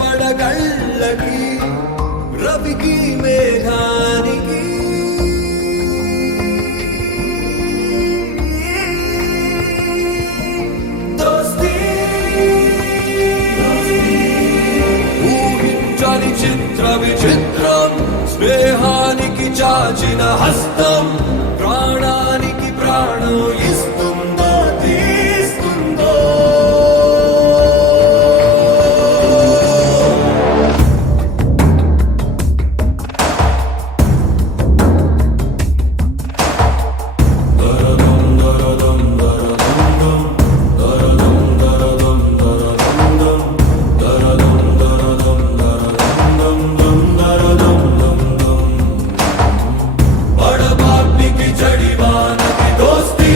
పడగళ్ళకి రవికి మేఘానికి దోస్తీ ఊహించని చిత్ర విచిత్రం స్నేహానికి చాచిన హస్తం ప్రాణానికి ప్రాణం ఇస్తుందో తీస్తుందో बड़बाप की जड़ी बान की दोस्ती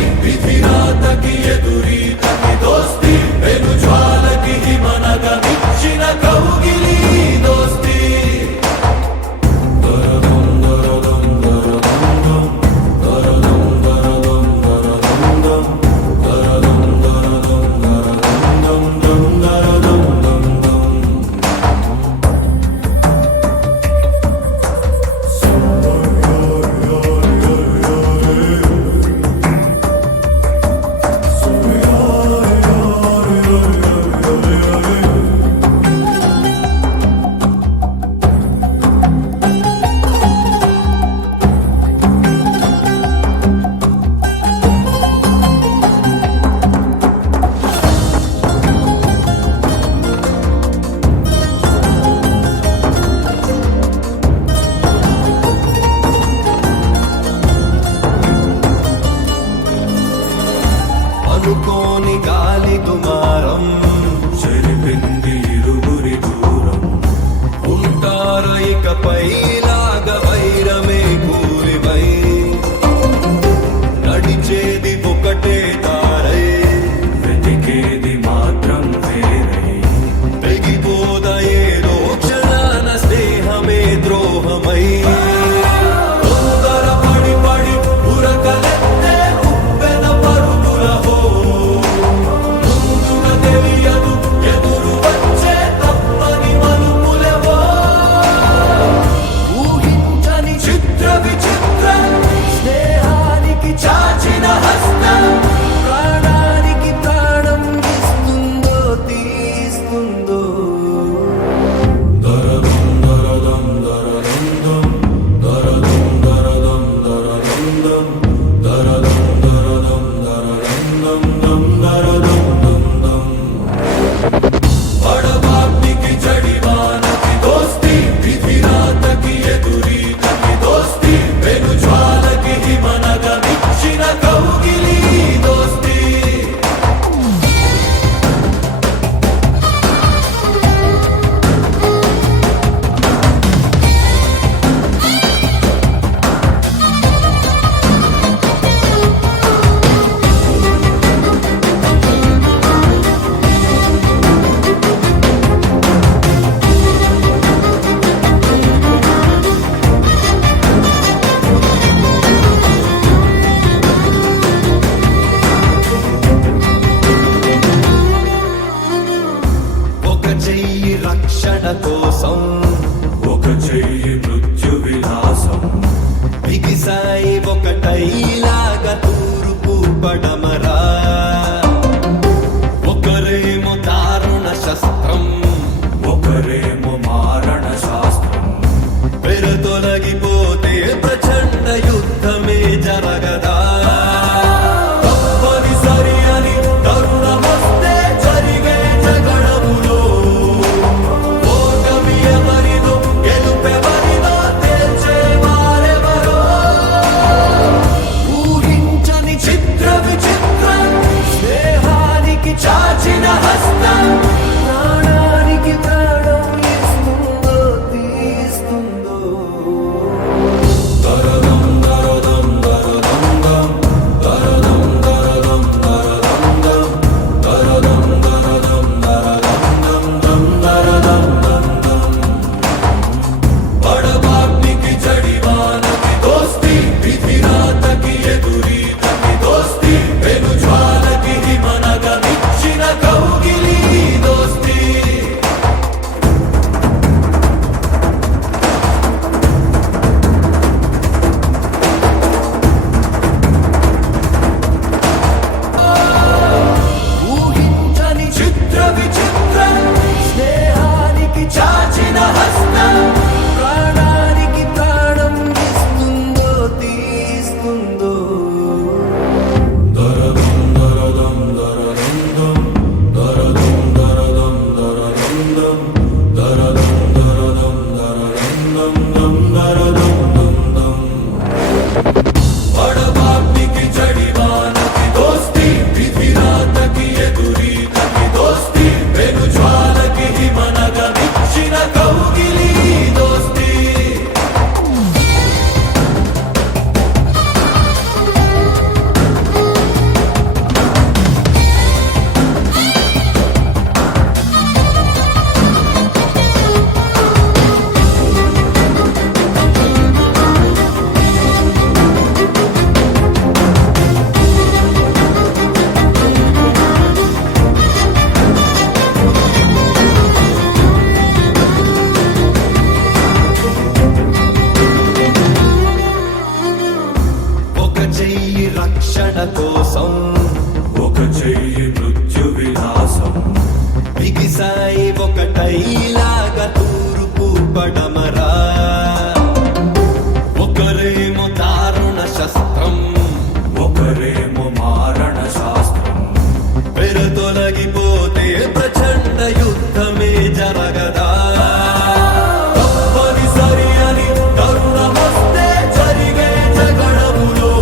చాచిన హస్తం ప్రాణానికి ప్రాణం ఇస్తుందో తీస్తుందో దరదం దరదం దరదం దరదం దరదం దరదం దరదం దరదం దరదం దరదం बड़बापी की जड़ीवान की दोस्ती विधि रात की एदुरी की दोस्ती बेनु ज्वाल की हिमनग निच्चिन कौगिली दोस्ती చెయ్యి రక్షణ కోసం ఒక చెయ్యి మృత్యు వినాశం బిగిసాయి ఒకటైలాగా తూర్పు పడమరా ఒకరేమో దారుణ శస్త్రం ఒకరేమో మారణ శాస్త్రం పెరతొలగిపోతే ప్రచండ యుద్ధమే జరగదా తప్పనిసరి అని తరుణమొస్తే జరిగే జగడములో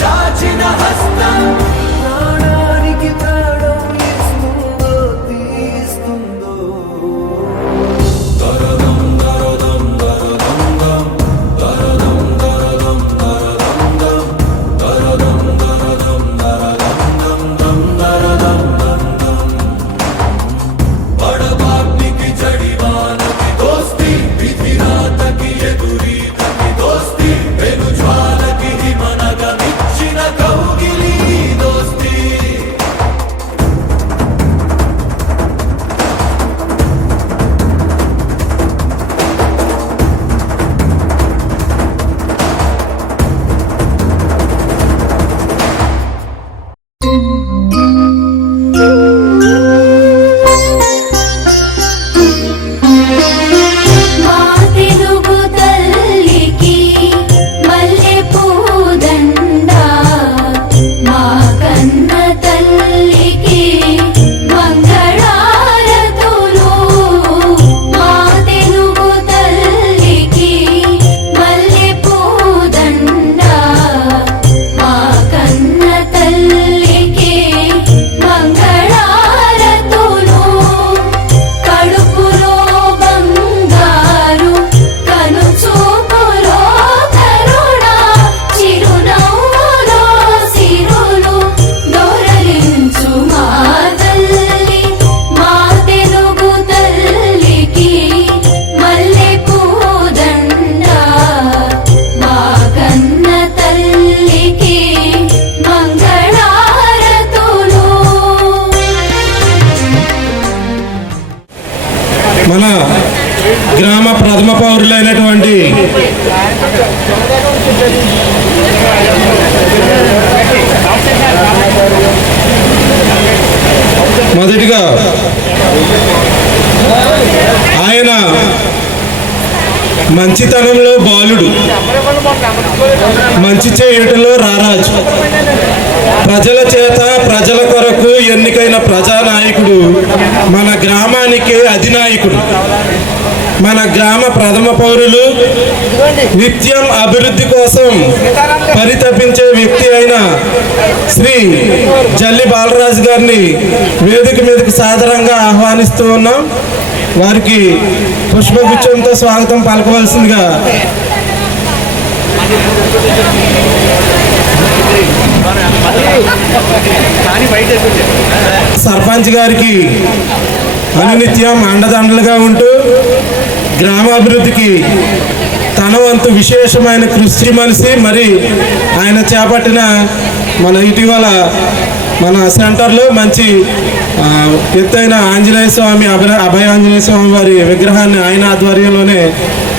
చాచిన హస్తం ప్రాణానికి ప్రాణం ఇస్తుందో తీస్తుందో దరదం దరదం దరదం దరదం దరదం దరదం దరదం దరదం దరదం దరదం बड़बापी की जड़ीवान की दोस्ती विधि रात की एदुरी की दोस्ती बेनु ज्वाल की हिमनग निच्चिन कौगिली दोस्ती మా తెలుగు తల్లికి మల్లె పూదండ మా కన్న తల్లికి మంగళారతులు మా తెలుగు తల్లికి మల్లె పూదండ మా కన్న తల్లికి మంగళారతులు కడుపులో బంగారు కనుచూపులో కరుణ చిరునవ్వులో సిరులు దొరలించు మా తల్లి మా తెలుగు తల్లికి మల్లె పూదండ మా కన్న తల్లికి మంగళారతులు మన గ్రామ ప్రథమ పౌరులైనటువంటి మొదటిగా ఆయన మంచితనంలో బాలుడు, మంచి చేయటంలో రారాజు, ప్రజల చేత ప్రజల కొరకు ఎన్నికైన ప్రజానాయకుడు, మన గ్రామానికి అధినాయకుడు, మన గ్రామ ప్రథమ పౌరులు, నిత్యం అభివృద్ధి కోసం పరితపించే వ్యక్తి అయిన శ్రీ జల్లి బాలరాజు గారిని వేదిక మీదకి సాదరంగా ఆహ్వానిస్తూ ఉన్నాం. వారికి పుష్పగుచ్చంతో స్వాగతం పలకవలసిందిగా సర్పంచ్ గారికి అనునిత్యం అండదండలుగా ఉంటూ గ్రామాభివృద్ధికి తన వంతు విశేషమైన కృషి మనిషి. మరి ఆయన చేపట్టిన మన ఇటీవల మన సెంటర్లో మంచి ఎత్తైన ఆంజనేయ స్వామి అభయ ఆంజనేయ స్వామి వారి విగ్రహాన్ని ఆయన ఆధ్వర్యంలోనే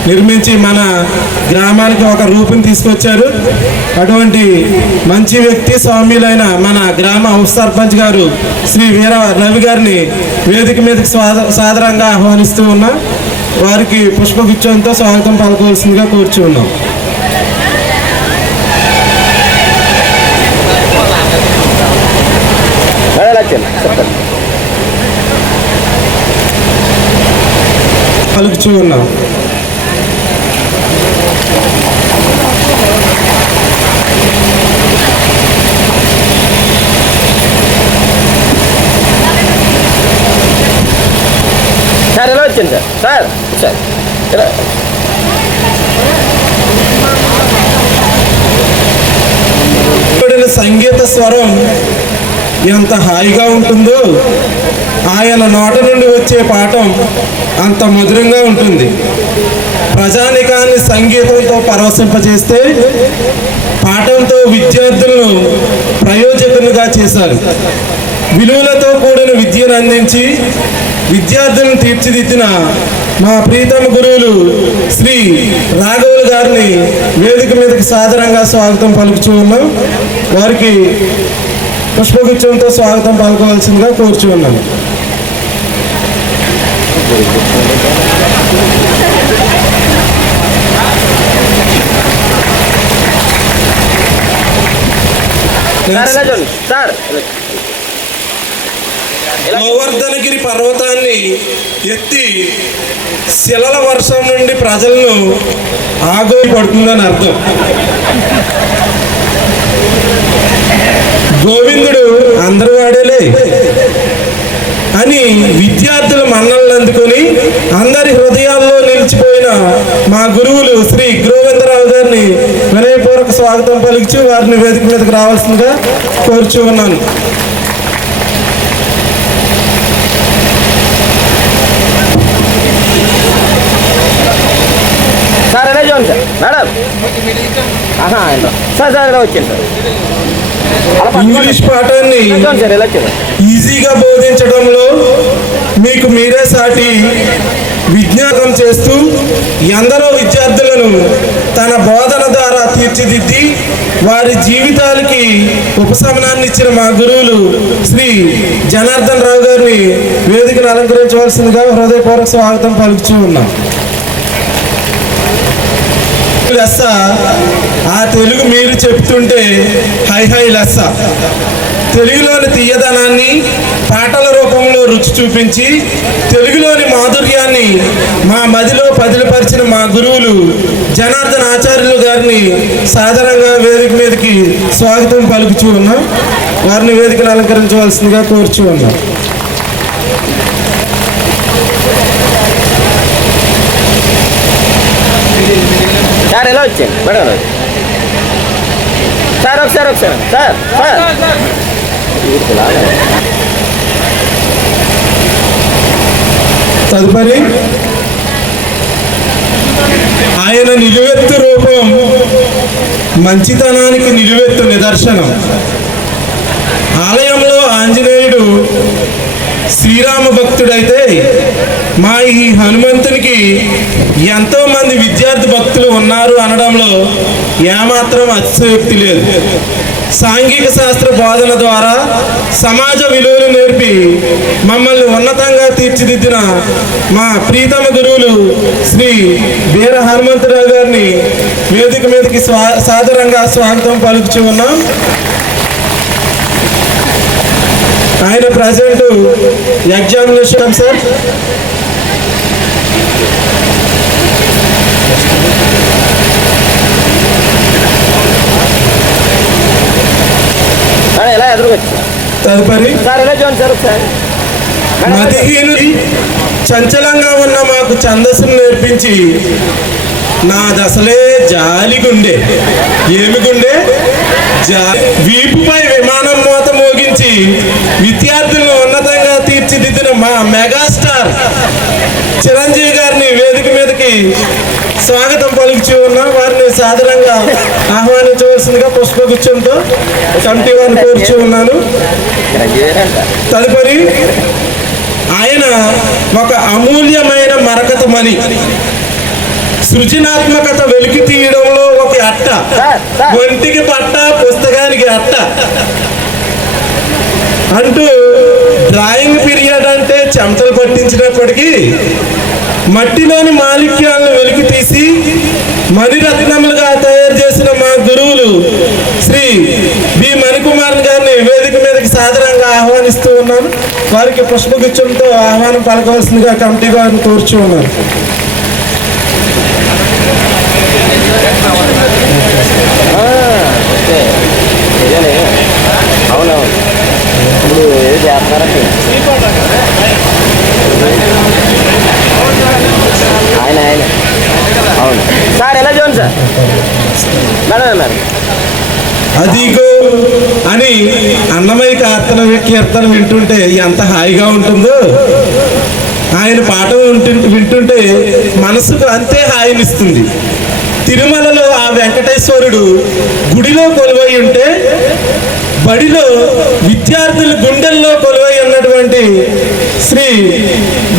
నిర్మించి మన గ్రామానికి ఒక రూపుని తీసుకొచ్చారు. అటువంటి మంచి వ్యక్తి స్వామ్యులైన మన గ్రామ ఉప సర్పంచ్ గారు శ్రీ వీర రవి గారిని వేదిక మీదకి సాదరంగా ఆహ్వానిస్తూ ఉన్నాం. వారికి పుష్పగుచ్చంతో స్వాగతం పలకవలసిందిగా కోరుచున్నాం. పలుకుచూ ఉన్నాం. సార్ ఎలా వచ్చింది సార్ సార్ ఎలా సంగీత స్వరం ఎంత హాయిగా ఉంటుందో ఆయన నోట నుండి వచ్చే పాఠం అంత మధురంగా ఉంటుంది. ప్రజానికాన్ని సంగీతంతో పరవశింపజేస్తే పాఠంతో విద్యార్థులను ప్రయోజకులుగా చేశారు. విలువలతో కూడిన విద్యను అందించి విద్యార్థులను తీర్చిదిద్దిన మా ప్రీతమ గురువులు శ్రీ రాఘవులు గారిని వేదిక మీదకి సాదరంగా స్వాగతం పలుకుచూ ఉన్నాం. వారికి పుష్పగుచ్చంతో స్వాగతం పలకవలసిందిగా కోరుచూ ఉన్నాను. గోవర్ధనగిరి పర్వతాన్ని ఎత్తి శిలల వర్షం నుండి ప్రజలను ఆగోయి పడుతుందని అర్థం. గోవిందుడు అందరి వాడేలే అని విద్యార్థుల మన్నలను అందుకొని అందరి హృదయాల్లో నిలిచిపోయిన మా గురువులు శ్రీ గోవిందరావు గారిని వినయపూర్వక స్వాగతం పలికించి వారిని వేదిక మీదకి రావాల్సిందిగా కోరుచూ ఉన్నాను. సార్ ఎలా చూడండి సార్ మేడం సార్ సార్ ఎలా వచ్చింది సార్ ఇంగ్లీష్ పాఠాన్ని ఈజీగా బోధించడంలో మీకు మీరే సాటి విజ్ఞాపనం చేస్తూ ఎందరో విద్యార్థులను తన బోధన ద్వారా తీర్చిదిద్ది వారి జీవితాలకి ఉపశమనాన్ని ఇచ్చిన మా గురువులు శ్రీ జనార్దన్ రావు గారిని వేదికను అలంకరించవలసిందిగా హృదయపూర్వక స్వాగతం పలుకుతూ ఉన్నాం. లెస్స ఆ తెలుగు మీరు చెప్తుంటే హై హై లెస్స. తెలుగులోని తీయదనాన్ని పాటల రూపంలో రుచి చూపించి తెలుగులోని మాధుర్యాన్ని మా మదిలో పదిలపరిచిన మా గురువులు జనార్దన్ ఆచార్యులు గారిని సాధారణంగా వేదిక మీదకి స్వాగతం పలుకుచూ ఉన్నాం. వారిని వేదికను అలంకరించవలసిందిగా కోరుచూ ఉన్నాం. సార్ ఎలా వచ్చాను మేడం సార్ ఒకసారి సార్ సార్ తదుపరి ఆయన నిలువెత్తు రూపం మంచితనానికి నిలువెత్తు నిదర్శనం. ఆలయంలో ఆంజనేయుడు శ్రీరామ భక్తుడైతే మా ఈ హనుమంతునికి ఎంతోమంది విద్యార్థి భక్తులు ఉన్నారు అనడంలో ఏమాత్రం అతిశయోక్తి లేదు. సాంఘిక శాస్త్ర బోధన ద్వారా సమాజ విలువలు నేర్పి మమ్మల్ని ఉన్నతంగా తీర్చిదిద్దిన మా ప్రీతమ గురువులు శ్రీ వీర హనుమంతరావు గారిని వేదిక మీదకి సాదరంగా స్వాగతం పలుకుచూ ఉన్నాం. ఆయన ప్రజెంట్ ఎగ్జామినేషన్ సార్ ఎలా ఎదురుకొచ్చు. తదుపరి సార్ ఎలా చూడండి సార్ ఒకసారి మతిహీనుడి చంచలంగా ఉన్న మాకు ఛందస్సును నేర్పించి నా దశలే జాలి గుండె. ఏమి గుండె? వీపుపై విమానం మోత మోగించి విద్యార్థులను ఉన్నతంగా తీర్చిదిద్దిన మా మెగాస్టార్ చిరంజీవి గారిని వేదిక మీదకి స్వాగతం పలుకుచూ ఉన్నాం. వారిని సాధారణంగా ఆహ్వానించవలసిందిగా పుష్పగుచ్చంతో కమిటీ వారిని కోరుచూ ఉన్నాను. తదుపరి ఆయన ఒక అమూల్యమైన మరకత మణి. సృజనాత్మకత వెలికి తీయడంలో ఒక అట్ట, ఒంటికి పట్ట, పుస్తకానికి అట్ట అంటూ డ్రాయింగ్ పీరియడ్ అంటే చెమటలు పట్టించినప్పటికీ మట్టిలోని మాణిక్యాలను వెలికి తీసి మణిరత్నములుగా తయారు చేసిన మా గురువులు శ్రీ బి మణికుమార్ గారిని వేదిక మీదకి సాదరంగా ఆహ్వానిస్తూ ఉన్నాను. వారికి పుష్పగుచ్చంతో ఆహ్వానం పలకవలసిందిగా కమిటీ వారిని కోరుచూ ఉన్నారు. అవునవును, ఇప్పుడు ఏది చేస్తారండి ఆయన అవును సార్. ఎలా చూడండి సార్. మేడం మేడం అదిగో అని అన్నమయ్య కీర్తన వింటుంటే ఎంత హాయిగా ఉంటుందో, ఆయన పాట వింటుంటే మనసుకు అంతే హాయినిస్తుంది. తిరుమలలో ఆ వెంకటేశ్వరుడు గుడిలో కొలువై ఉంటే బడిలో విద్యార్థుల గుండెల్లో కొలువై ఉన్నటువంటి శ్రీ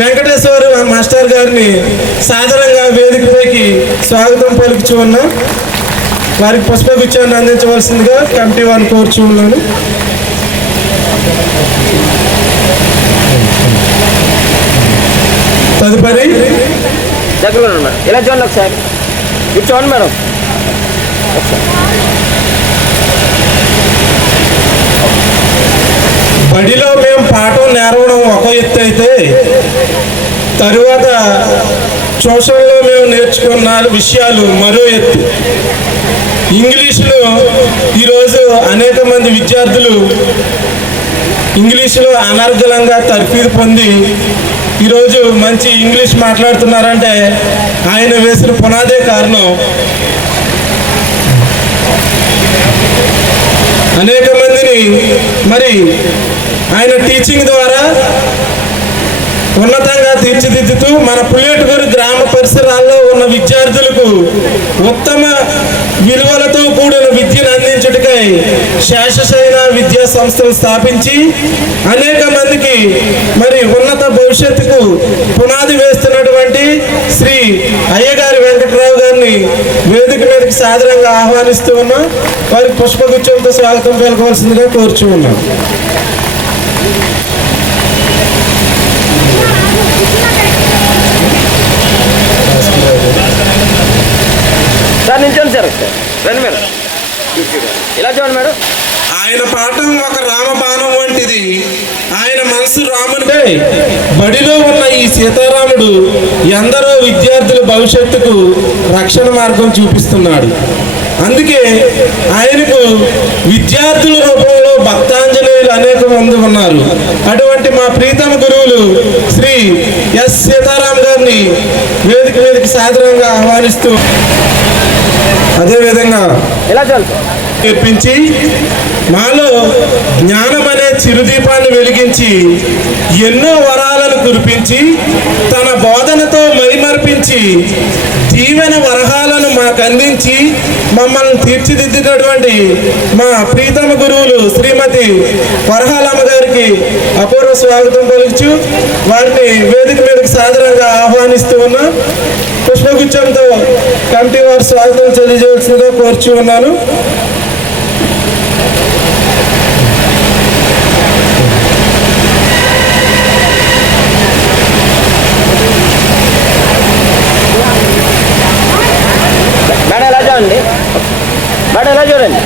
వెంకటేశ్వర మాస్టర్ గారిని సాధారణంగా వేదికపైకి స్వాగతం పలుకుచూ ఉన్నాం. వారికి పుష్పగుచ్చాన్ని అందించవలసిందిగా కమిటీ వారిని కోరుచూ ఉన్నాను. తదుపరి దగ్గర ఇలా చూడండి ఒకసారి, కూర్చోండి మేడం. బడిలో మేము పాఠం నేర్వడం ఒక ఎత్తు అయితే, తరువాత ట్యూషన్లో మేము నేర్చుకున్న విషయాలు మరో ఎత్తు. ఇంగ్లీషులో ఈరోజు అనేక మంది విద్యార్థులు ఇంగ్లీషులో అనర్గళంగా తర్ఫీదు పొంది ఈరోజు మంచి ఇంగ్లీష్ మాట్లాడుతున్నారంటే ఆయన వేసిన పునాదే కారణం. అనేక మందిని మరి ఆయన టీచింగ్ ద్వారా ఉన్నతంగా తీర్చిదిద్దుతూ మన పుల్లేటూరు గ్రామ పరిసరాల్లో ఉన్న విద్యార్థులకు ఉత్తమ విలువలతో కూడిన విద్యను అందించుటకై శేషశైన విద్యా సంస్థలు స్థాపించి అనేక మందికి మరి ఉన్నత భవిష్యత్తుకు పునాది వేస్తున్నటువంటి శ్రీ అయ్యగారి వెంకటరావు గారిని వేదిక మీదకి సాదరంగా ఆహ్వానిస్తూ ఉన్నాం. వారికి పుష్పగుచ్చంతో స్వాగతం పలకవలసిందిగా కోరుచూ ఉన్నాం. సార్ నిల్చోండి సార్, రండి మేడం. ఇలా చూడండి మేడం. ఆయన పాఠం ఒక రామబాణం వంటిది. ఆయన మనసు రాముడే. బడిలో ఉన్న ఈ సీతారాముడు ఎందరో విద్యార్థుల భవిష్యత్తుకు రక్షణ మార్గం చూపిస్తున్నాడు. అందుకే ఆయనకు విద్యార్థుల రూపంలో భక్తాంజనేయులు అనేక మంది ఉన్నారు. అటువంటి మా ప్రీతమ గురువులు శ్రీ ఎస్ సీతారాం గారిని వేదిక మీదకి సాదరంగా ఆహ్వానిస్తూ అదేవిధంగా నేర్పించి మాలో జ్ఞానం అనే చిరుదీపాన్ని వెలిగించి ఎన్నో వరాలను కురిపించి తన బోధనతో మైమర్పించి దీవెన వరహాలను మాకు అందించి మమ్మల్ని తీర్చిదిద్దినటువంటి మా ప్రీతమ గురువులు శ్రీమతి వరహాలమ్మ గారికి అపూర్వ స్వాగతం పలుకుచు వారిని వేదిక మీదకి సాదరంగా ఆహ్వానిస్తూ ఉన్నాం. పుష్పగుచ్చంతో కమిటీ వారి స్వాగతం తెలియజేయాల్సిందిగా కోరుచూ ఉన్నాను. మేడం ఎలా చూడండి, మేడం ఎలా చూడండి.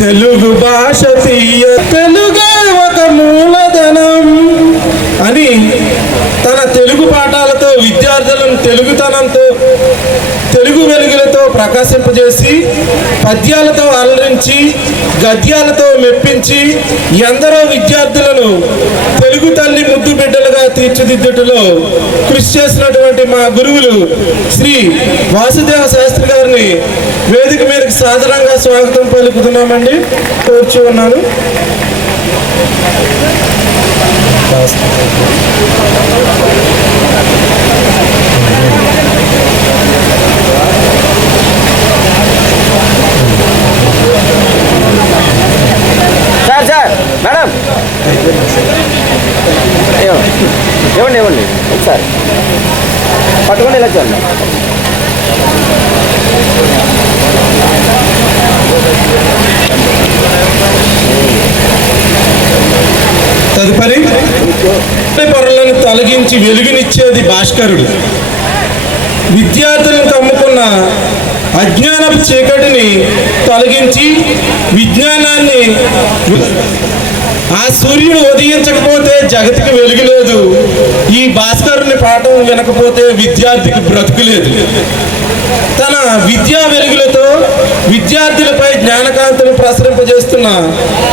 తెలుగు భాష తీయ తెలుగే ఒక మూలధనం అని తన తెలుగు పాఠాలతో విద్యార్థులను తెలుగుతనంతో తెలుగు వెలుగులతో ప్రకాశింపజేసి పద్యాలతో అలరించి గద్యాలతో మెప్పించి ఎందరో విద్యార్థులను తెలుగు తల్లి ముద్దు బిడ్డలుగా తీర్చిదిద్దుటలో కృషి చేసినటువంటి మా గురువులు శ్రీ వాసుదేవ శాస్త్రి గారిని వేదిక మీదకి సాదరంగా స్వాగతం పలుకుతున్నామండి. కోరుచూ ఉన్నాను. సార్ మేడం ఇవ్వండి ఇవ్వండి. ఇలా చూడండి. తదుపరి పొరలను తొలగించి వెలుగునిచ్చేది భాస్కరుడు. విద్యార్థులను కమ్ముకున్న అజ్ఞానపు చీకటిని తొలగించి విజ్ఞానాన్ని, ఆ సూర్యుడు ఉదయించకపోతే జగతికి వెలుగు లేదు, ఈ భాస్కరుని పాఠం వినకపోతే విద్యార్థికి బ్రతుకు లేదు. తన విద్యా వెలుగులతో విద్యార్థులపై జ్ఞానకాంతులు ప్రసరింపజేస్తున్న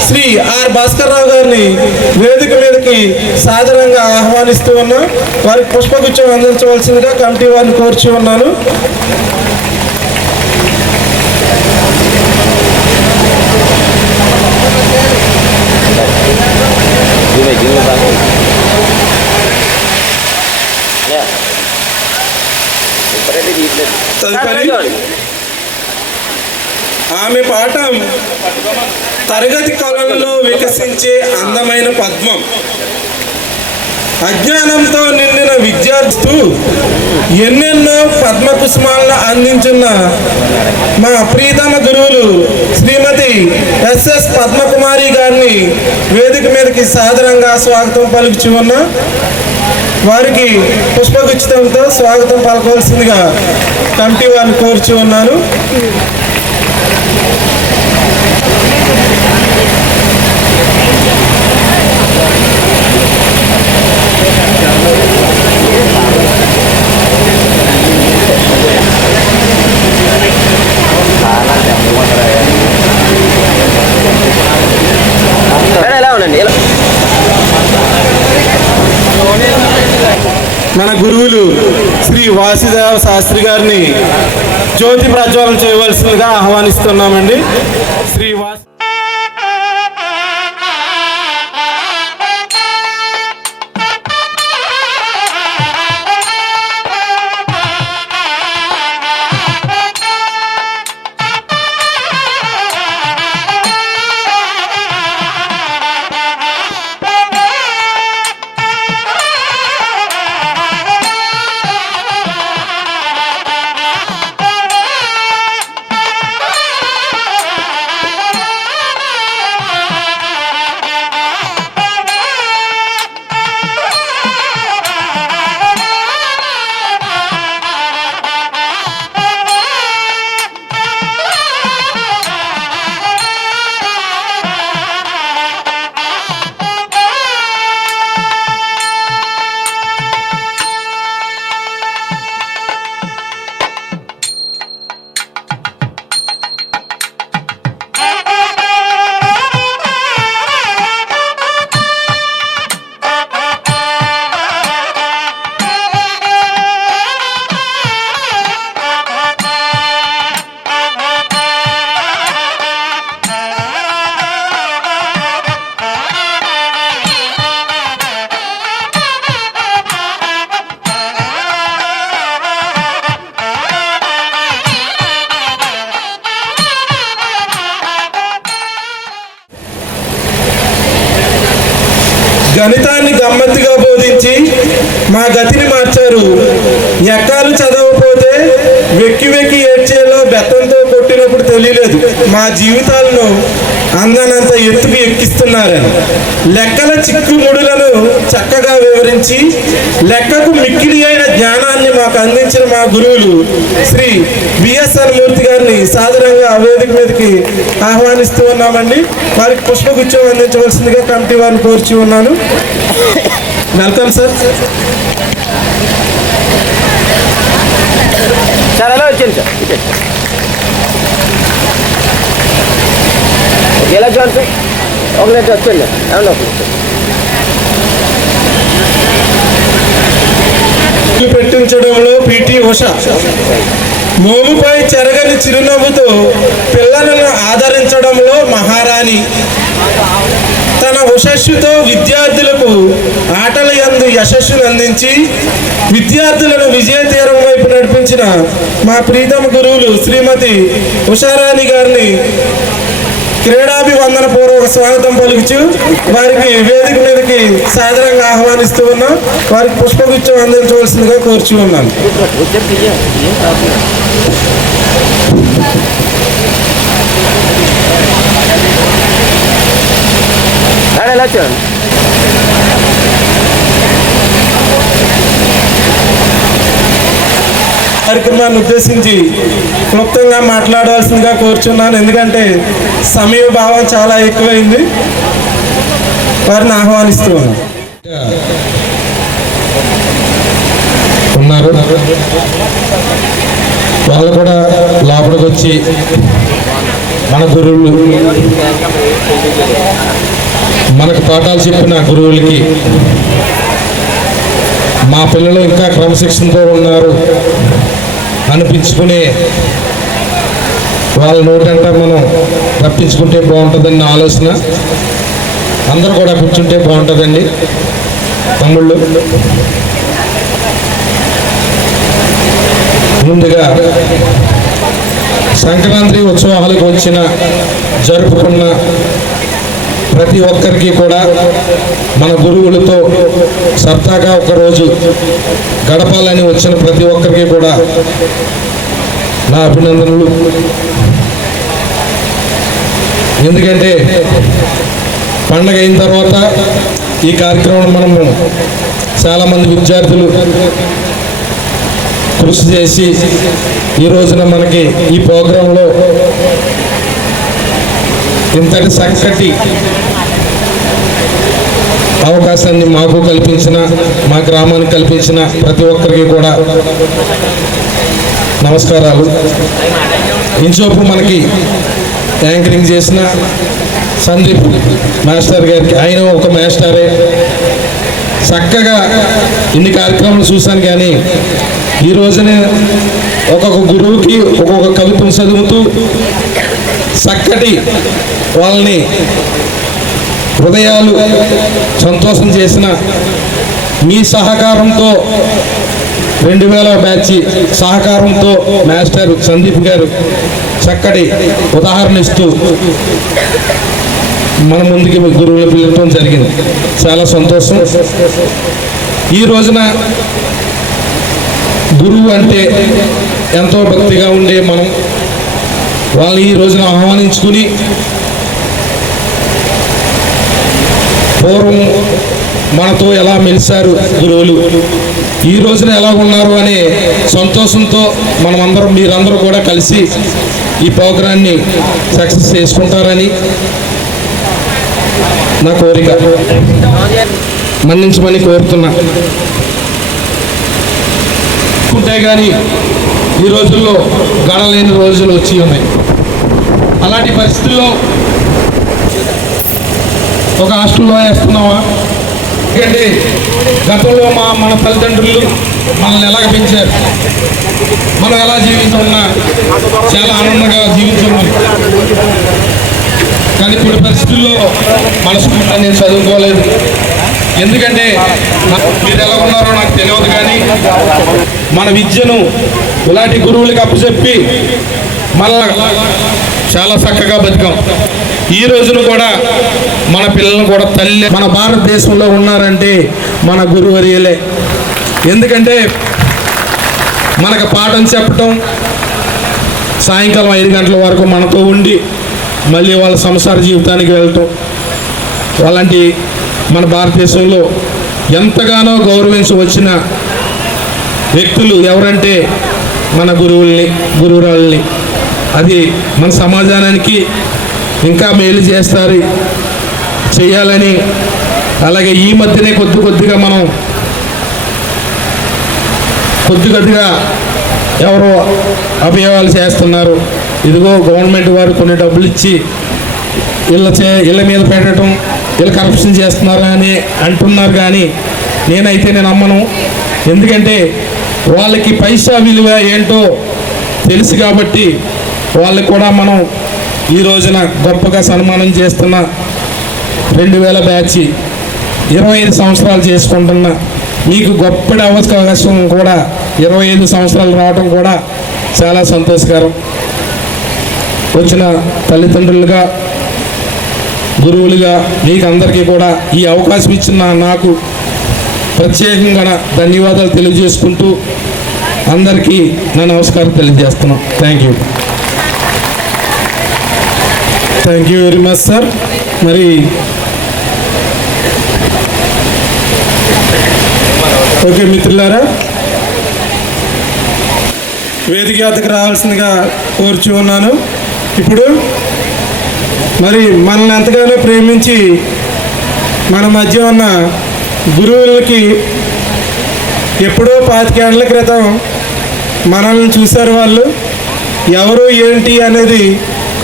శ్రీ ఆర్ భాస్కర్రావు గారిని వేదిక మీదకి సాధారణంగా ఆహ్వానిస్తూ ఉన్నాం. వారికి పుష్పగుచ్చం అందించవలసిందిగా కమిటీ వారిని కోర్చి ఉన్నాను. తదుపరి ఆమె పాఠం తరగతి కళలలో వికసించే అందమైన పద్మం. అజ్ఞానంతో నిండిన విద్యార్థులు ఎన్నెన్నో పద్మకుసుమాలను అందించిన మా ప్రీతమ గురువులు శ్రీమతి ఎస్ఎస్ పద్మకుమారి గారిని వేదిక మీదకి సాదరంగా స్వాగతం పలుకుచు ఉన్నా. వారికి పుష్పగుచ్చితంతో స్వాగతం పలకవలసిందిగా కమిటీ వారిని కోరుచు ఉన్నాను. ఎలా ఉండండి. మన గురువులు శ్రీ వాసుదేవ శాస్త్రి గారిని జ్యోతి ప్రజ్వలన చేయవలసిందిగా ఆహ్వానిస్తున్నామండి. శ్రీ గణితాన్ని గమ్మత్తుగా బోధించి మా గతిని మార్చారు. ఎక్కాలు చదవకపోతే వెక్కి వెక్కి ఏడ్చేలో బెత్తంతో కొట్టినప్పుడు తెలియలేదు మా జీవితాలను అందనంత ఎత్తుకు ఎక్కిస్తున్నారని. లెక్కల చిక్కుముడులను చక్కగా వివరించి లెక్కకు మిక్కిలి అయిన జ్ఞానాన్ని మాకు అందించిన మా గురువులు శ్రీ బిఎస్ఆర్ మూర్తి గారిని సాదరంగా వేదిక మీదకి ఆహ్వానిస్తూ ఉన్నామండి. వారికి పుష్పగుచ్చం అందించవలసిందిగా కమిటీ వారిని కోర్చి ఉన్నాను. Welcome sir. సార్ ఎలా వచ్చాను సార్? ఎలా చూడండి సార్? ఒక నిమిషం వచ్చండి. ఏమన్నా ఒక నిమిషం పెట్టించడంలో పిటి ఉష మోముపై చెరగని చిరునవ్వుతో పిల్లలను ఆదరించడంలో మహారాణి. తన ఉషస్సుతో విద్యార్థులకు ఆటల యందు యశస్సును అందించి విద్యార్థులను విజయ తీరం వైపు నడిపించిన మా ప్రీతమ గురువులు శ్రీమతి ఉషారాణి గారిని క్రీడాభివందన పూర్వక స్వాగతం పలుకుచు వారికి వేదిక మీదకి సాదరంగా ఆహ్వానిస్తూ ఉన్నాం. వారికి పుష్పగుచ్చం అందించవలసిందిగా కోరుచు ఉన్నాను. ఎలా చూడండి. కార్యక్రమాన్ని ఉద్దేశించి క్లుప్తంగా మాట్లాడవలసిందిగా కోరుచున్నాను. ఎందుకంటే సమయ భావం చాలా ఎక్కువైంది. వారిని ఆహ్వానిస్తూ ఉన్నారు. వాళ్ళు కూడా లోపలికి వచ్చి మన గురువులు మనకు పాఠాలు చెప్పిన గురువులకి మా పిల్లలు ఇంకా క్రమశిక్షణతో ఉన్నారు అనిపించుకునే వాళ్ళ నోటంట మనం రప్పించుకుంటే బాగుంటుందన్న ఆలోచన. అందరూ కూడా కూర్చుంటే బాగుంటుందండి. తమ్ముళ్ళు, ముందుగా సంక్రాంతి ఉత్సవాలకు వచ్చిన జరుపుకున్న ప్రతి ఒక్కరికి కూడా మన గురువులతో సరదాగా ఒకరోజు గడపాలని వచ్చిన ప్రతి ఒక్కరికి కూడా నా అభినందనలు. ఎందుకంటే పండగ అయిన తర్వాత ఈ కార్యక్రమం మనము చాలామంది విద్యార్థులు కృషి చేసి ఈ రోజున మనకి ఈ ప్రోగ్రాంలో ఇంతటి చక్కటి అవకాశాన్ని మాకు కల్పించిన, మా గ్రామానికి కల్పించిన ప్రతి ఒక్కరికి కూడా నమస్కారాలు. ఇంచోపు మనకి యాంకరింగ్ చేసిన సందీప్ మాస్టర్ గారికి, ఆయన ఒక మాస్టరే. చక్కగా ఇన్ని కార్యక్రమాలు చూశాను, కానీ ఈ రోజునే ఒక్కొక్క గురువుకి ఒక్కొక్క కవితను చదువుతూ చక్కటి వాళ్ళని హృదయాలు సంతోషం చేసిన మీ సహకారంతో 2000 బ్యాచ్ సహకారంతో మాస్టర్ సందీప్ గారు చక్కటి ఉదాహరణ ఇస్తూ మన ముందుకి గురువులు పిలవడం జరిగింది. చాలా సంతోషం. ఈ రోజున గురువు అంటే ఎంతో భక్తిగా ఉండే మనం వాళ్ళని ఈ రోజున ఆహ్వానించుకుని పూర్వం మనతో ఎలా మెలిశారు గురువులు, ఈ రోజున ఎలా ఉన్నారు అనే సంతోషంతో మనమందరం, మీరందరూ కూడా కలిసి ఈ ప్రోగ్రాన్ని సక్సెస్ చేసుకుంటారని నా కోరిక. మన్నించమని కోరుతున్నా. ఉంటే కానీ ఈ రోజుల్లో గడలేని రోజులు వచ్చి ఉన్నాయి. అలాంటి పరిస్థితుల్లో ఒక హాస్టల్లో వేస్తున్నావా? ఎందుకంటే గతంలో మన తల్లిదండ్రులు మనల్ని ఎలాగ పెంచారు, మనం ఎలా జీవిస్తున్నా చాలా ఆనందంగా జీవిస్తున్నాం. కానీ కొన్ని పరిస్థితుల్లో మనస్ఫూర్తిగా నేను చదువుకోలేదు. ఎందుకంటే మీరు ఎలా ఉన్నారో నాకు తెలియదు, కానీ మన విద్యను ఇలాంటి గురువులకి అప్పచెప్పి మళ్ళా చాలా చక్కగా బతికాం. ఈ రోజున కూడా మన పిల్లలను కూడా తల్లి మన భారతదేశంలో ఉన్నారంటే మన గురువర్యులే. ఎందుకంటే మనకు పాఠం చెప్పటం, సాయంకాలం 5 గంటల వరకు మనతో ఉండి మళ్ళీ వాళ్ళ సంసార జీవితానికి వెళ్ళటం, అలాంటి మన భారతదేశంలో ఎంతగానో గౌరవించి వచ్చిన వ్యక్తులు ఎవరంటే మన గురువుల్ని, గురువురాళ్ళని. అది మన సమాజానికి ఇంకా మేలు చేయాలని. అలాగే ఈ మధ్యనే కొద్దిగా మనం కొద్దిగా ఎవరో అవయవాలు చేస్తున్నారు. ఇదిగో గవర్నమెంట్ వారు కొన్ని డబ్బులు ఇచ్చి ఇళ్ళ మీద పెట్టడం, వీళ్ళు కరప్షన్ చేస్తున్నారు అని అంటున్నారు. కానీ నేను నమ్మను. ఎందుకంటే వాళ్ళకి పైసా విలువ ఏంటో తెలుసు కాబట్టి వాళ్ళకి కూడా మనం ఈ రోజున గొప్పగా సన్మానం చేస్తున్న 2000 బ్యాచ్ 25 సంవత్సరాలు చేసుకుంటున్న మీకు గొప్ప అవకాశం కూడా 25 సంవత్సరాలు రావడం కూడా చాలా సంతోషకరం. వచ్చిన తల్లిదండ్రులుగా గురువులుగా మీకు అందరికీ కూడా ఈ అవకాశం ఇచ్చిన నాకు ప్రత్యేకంగా ధన్యవాదాలు తెలియజేసుకుంటూ అందరికీ నా నమస్కారం తెలియజేస్తున్నాం. Thank you. Thank you very much sir. మరి ఓకే మిత్రులారా, వేదిక వద్దకు రావాల్సిందిగా కోరుచు ఉన్నాను. ఇప్పుడు మరి మనల్ని ఎంతగానో ప్రేమించి మన మధ్య ఉన్న గురువులకి ఎప్పుడో 25 ఏళ్ల క్రితం మనల్ని చూశారు. వాళ్ళు ఎవరు ఏంటి అనేది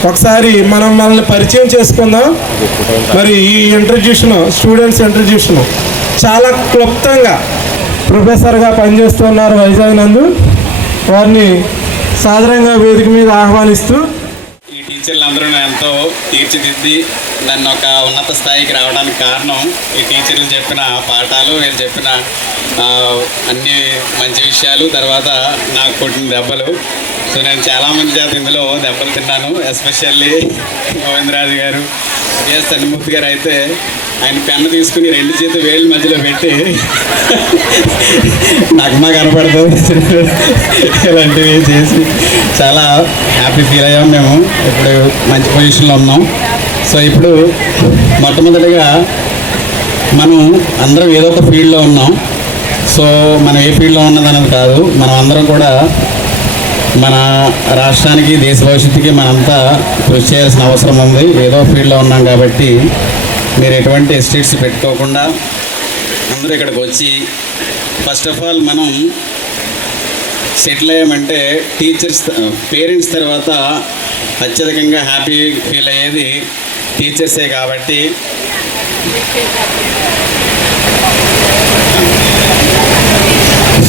ఒకసారి మనల్ని పరిచయం చేసుకుందాం. మరి ఈ ఇంట్రడ్యూషన్, స్టూడెంట్స్ ఇంట్రడ్యూషన్ చాలా క్లుప్తంగా ప్రొఫెసర్గా పనిచేస్తున్నారు వైజాగ్ నందు. వారిని సాధారణంగా వేదిక మీద ఆహ్వానిస్తూ, ఈ టీచర్లు అందరూ ఎంతో తీర్చిదిద్ది నన్ను ఒక ఉన్నత స్థాయికి రావడానికి కారణం ఈ టీచర్లు చెప్పిన పాఠాలు, వీళ్ళు చెప్పిన అన్ని మంచి విషయాలు, తర్వాత నాకు కొట్టిన దెబ్బలు. సో నేను చాలామంది చేత ఇందులో దెబ్బలు తిన్నాను. ఎస్పెషల్లీ గోవిందరాజు గారు, బిఎస్ సన్నిమూర్తి గారు అయితే ఆయన పెన్ను తీసుకుని 2 చేతులు వేళ్ళ మధ్యలో పెట్టి నగ్మ కనపడుతుంది ఇలాంటివి చేసి చాలా హ్యాపీ ఫీల్ అయ్యాం. మేము ఇప్పుడు మంచి పొజిషన్లో ఉన్నాం. సో ఇప్పుడు మొట్టమొదటిగా మనం అందరం ఏదో ఒక ఫీల్డ్లో ఉన్నాం. సో మనం ఏ ఫీల్డ్లో ఉన్నదన్నది కాదు, మనం అందరం కూడా మన రాష్ట్రానికి, దేశ భవిష్యత్తుకి మనంతా కృషి చేయాల్సిన అవసరం ఉంది. ఏదో ఫీల్డ్లో ఉన్నాం కాబట్టి మీరు ఎటువంటి ఎస్టేట్స్ పెట్టుకోకుండా అందరూ ఇక్కడికి వచ్చి, ఫస్ట్ ఆఫ్ ఆల్ మనం సెటిల్ అయ్యామంటే టీచర్స్, పేరెంట్స్ తర్వాత అత్యధికంగా హ్యాపీ ఫీల్ అయ్యేది టీచర్సే. కాబట్టి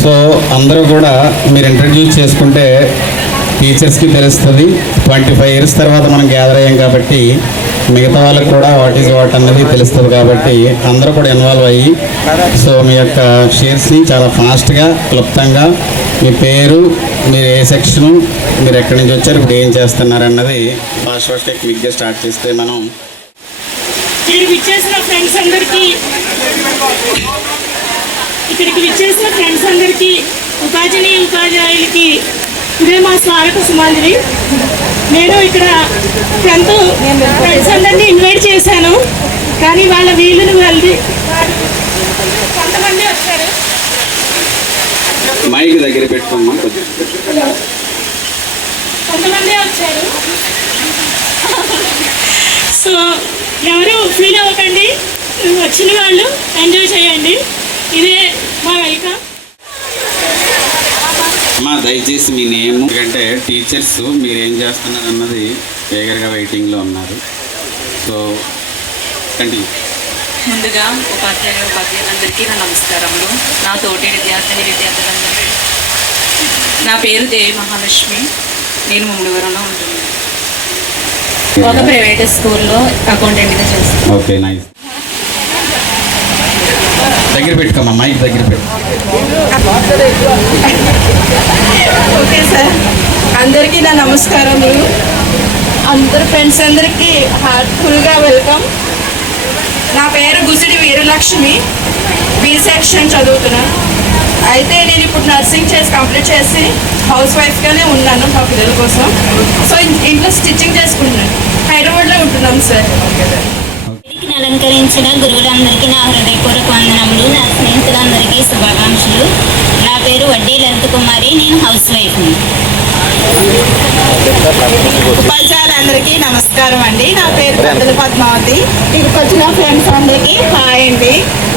సో అందరూ కూడా మీరు ఇంట్రడ్యూస్ చేసుకుంటే టీచర్స్కి తెలుస్తుంది. 25 ఇయర్స్ తర్వాత మనం గ్యాదర్ అయ్యాం కాబట్టి మిగతా వాళ్ళకి కూడా వాట్ ఈజ్ వాట్ అన్నది తెలుస్తుంది. కాబట్టి అందరూ కూడా ఇన్వాల్వ్ అయ్యి, సో మీ యొక్క షేర్స్ని చాలా ఫాస్ట్గా, క్లుప్తంగా మీ పేరు, మీరు ఏ సెక్షను, మీరు ఎక్కడి నుంచి వచ్చారు, ఇప్పుడు ఏం చేస్తున్నారు అన్నది ఫాస్ట్గా క్విక్గా స్టార్ట్ చేస్తే మనం ఇక్కడికి విచ్చేసిన ఫ్రెండ్స్ అందరికీ ఉపాధ్యాయులకి ఇదే మా స్వాగత సుమాంజలి. నేను ఇక్కడ 10th ఫ్రెండ్స్ అందరినీ ఇన్వైట్ చేశాను, కానీ వాళ్ళ వీళ్ళని కొంతమంది వచ్చారు. మైక్ దగ్గర పెట్టుకోమ్మా. కొంతమంది వచ్చారు. సో ఎవరు ఫీల్ అవ్వకండి, వచ్చిన వాళ్ళు ఎంజాయ్ చేయండి. ఇదే మా వెల్కమ్. అమ్మా దయచేసి మీ నేమ్, ఎందుకంటే టీచర్స్ మీరు ఏం చేస్తున్నారు అన్నది వేగరగా వెయిటింగ్లో ఉన్నారు. So continue. ముందుగా ఉపాధ్యాయులందరికీ నా నమస్కారములు. నా తోటి విద్యార్థులందరికీ నా పేరు దేవి మహాలక్ష్మి. నేను ముమ్మడివరంలో ఉంటున్నాను. ఒక ప్రైవేట్ స్కూల్లో అకౌంటెంట్గా చేస్తాను. Okay, nice. దగ్గర పెట్టుకోమ్మా, మైక్ దగ్గర పెట్టు. ఓకే సార్, అందరికీ నా నమస్కారములు. అందరు ఫ్రెండ్స్ అందరికీ హార్ట్ఫుల్గా వెల్కమ్. నా పేరు గుసిడి వీరలక్ష్మి, బి సెక్షన్ చదువుతున్నాను. అయితే నేను ఇప్పుడు నర్సింగ్ కంప్లీట్ చేసి హౌస్ వైఫ్గానే ఉన్నాను మా పిల్లల కోసం. సో ఇంట్లో స్టిచ్చింగ్ చేసుకుంటున్నాను. హైదరాబాద్లో ఉంటున్నాం సార్. అలంకరించిన గురువులందరికీ నా హృదయపూర్వక వందనములు. నా స్నేహితులందరికీ శుభాకాంక్షలు. నా పేరు వడ్డీ లలిత కుమారి, నేను హౌస్ వైఫ్ని. ఉపాధ్యాయులందరికీ నమస్కారం అండి. నా పేరు పెద్దల పద్మావతి. ఇక్కడికి వచ్చిన ఫ్రెండ్స్ అందరికీ హాయ్ అండి.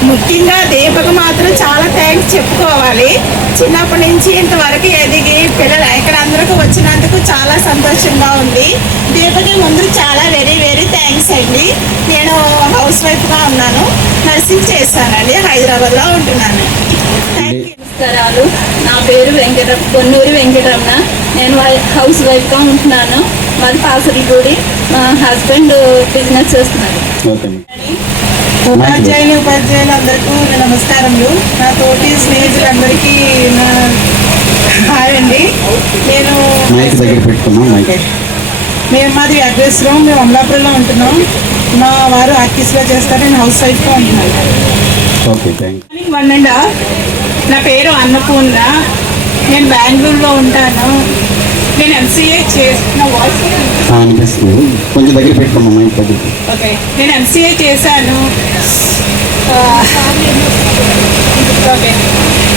ముఖ్యంగా దీపకు మాత్రం చాలా థ్యాంక్స్ చెప్పుకోవాలి. చిన్నప్పటి నుంచి ఇంతవరకు ఎదిగి పిల్లలు ఇక్కడ అందరికీ వచ్చినందుకు చాలా సంతోషంగా ఉంది. దీపకి ముందు చాలా వెరీ వెరీ థ్యాంక్స్ అండి. నేను హౌస్ వైఫ్గా ఉన్నాను, నర్సింగ్ చేస్తానండి, హైదరాబాద్లో ఉంటున్నాను. Thank you. నమస్కారాలు. నా పేరు పొన్నూరి వెంకటరమణ. నేను హౌస్ వైఫ్గా ఉంటున్నాను. మాది పాసరిగూడి. మా హస్బెండ్ బిజినెస్ చేస్తున్నారు. ఉపాధ్యాయులందరికీ నమస్కారములు. నా తోటి స్నేహితులందరికీ హాయ్ అండి. నేను మాది అడ్రస్లో మేము అమలాపురంలో ఉంటున్నాం. మా వారు ఆర్టిస్ట్గా చేస్తారు, నేను హౌస్ వైఫ్గా ఉంటున్నాను. Okay, thank you. 1.5. నా పేరు అన్నపూర్ణ, నేను బెంగళూరులో ఉంటాను. నేను ఎంసీఏ చేసిన వాయిస్ అనిపిస్తుంది, కొంచెం దగ్గర పెట్టుకోమ్మా, మైక్ దగ్గర. ఓకే, నేను ఎంసీఏ చేశాను. ఓకే,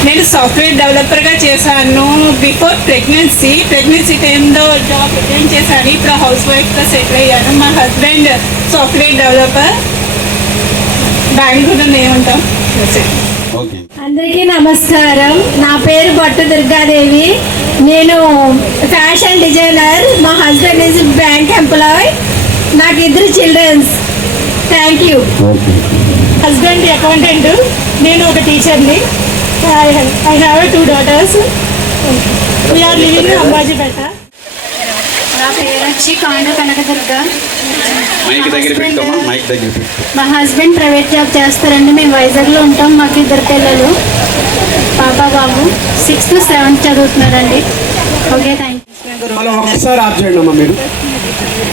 నేను సాఫ్ట్వేర్ డెవలపర్గా చేశాను. బిఫోర్ ప్రెగ్నెన్సీ టైంలో జాబ్ రిజైన్ చేశాను. ఇప్పుడు హౌస్ వైఫ్గా సెటిల్ అయ్యాను. మా హస్బెండ్ సాఫ్ట్వేర్ డెవలపర్, బెంగళూరులో మేము ఉంటాం. ఓకే, అందరికీ నమస్కారం. నా పేరు భట్టు దుర్గాదేవి. నేను ఫ్యాషన్ డిజైనర్. మా హస్బెండ్ ఈజ్ బ్యాంక్ ఎంప్లాయ్. నాకు 2 childrens. Thank you. Okay. Husband accountant, నేను ఒక టీచర్ని. I have 2 daughters. We are living Ambajipeta. నా పేరు వచ్చి కాండ కనకదుర్గ. మైక్ దగ్గర పెట్టుకోమ్మా, మైక్ దగ్గర పెట్టు. మా హస్బెండ్ ప్రైవేట్ జాబ్ చేస్తారండి. మేము వైజాగ్లో ఉంటాం. మాకు 2 పిల్లలు, పాప బాబు. 6th 7th చదువుతున్నారండి. Okay, thank you. అలా ఒకసారి ఆప్ చేయండి అమ్మా మీరు.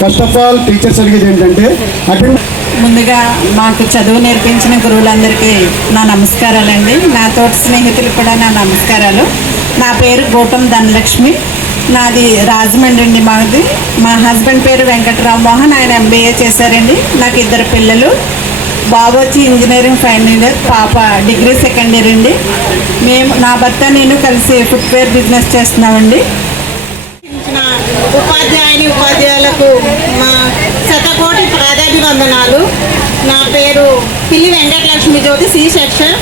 ఫస్ట్ ఆఫ్ ఆల్ టీచర్స్ అడిగేది ఏంటంటే అటెండ్. ముందుగా మాకు చదువు నేర్పించిన గురువులందరికీ నా నమస్కారాలండి. నా తోటి స్నేహితులకు కూడా నా నమస్కారాలు. నా పేరు గౌతమ్ ధనలక్ష్మి. నాది రాజమండ్రి అండి. మా హస్బెండ్ పేరు వెంకటరావు మోహన్. ఆయన MBA చేశారండి. నాకు 2 పిల్లలు. బాబు వచ్చి ఇంజనీరింగ్ ఫైనల్ ఇయర్, పాప డిగ్రీ 2nd year అండి. నా భర్త నేను కలిసి ఫుట్వేర్ బిజినెస్ చేస్తున్నామండి. ఉపాధ్యాయులకు మా శతకోటి పాదాభివందనాలు. నా పేరు పిల్లి వెంకటలక్ష్మి జ్యోతి, C సెక్షన్.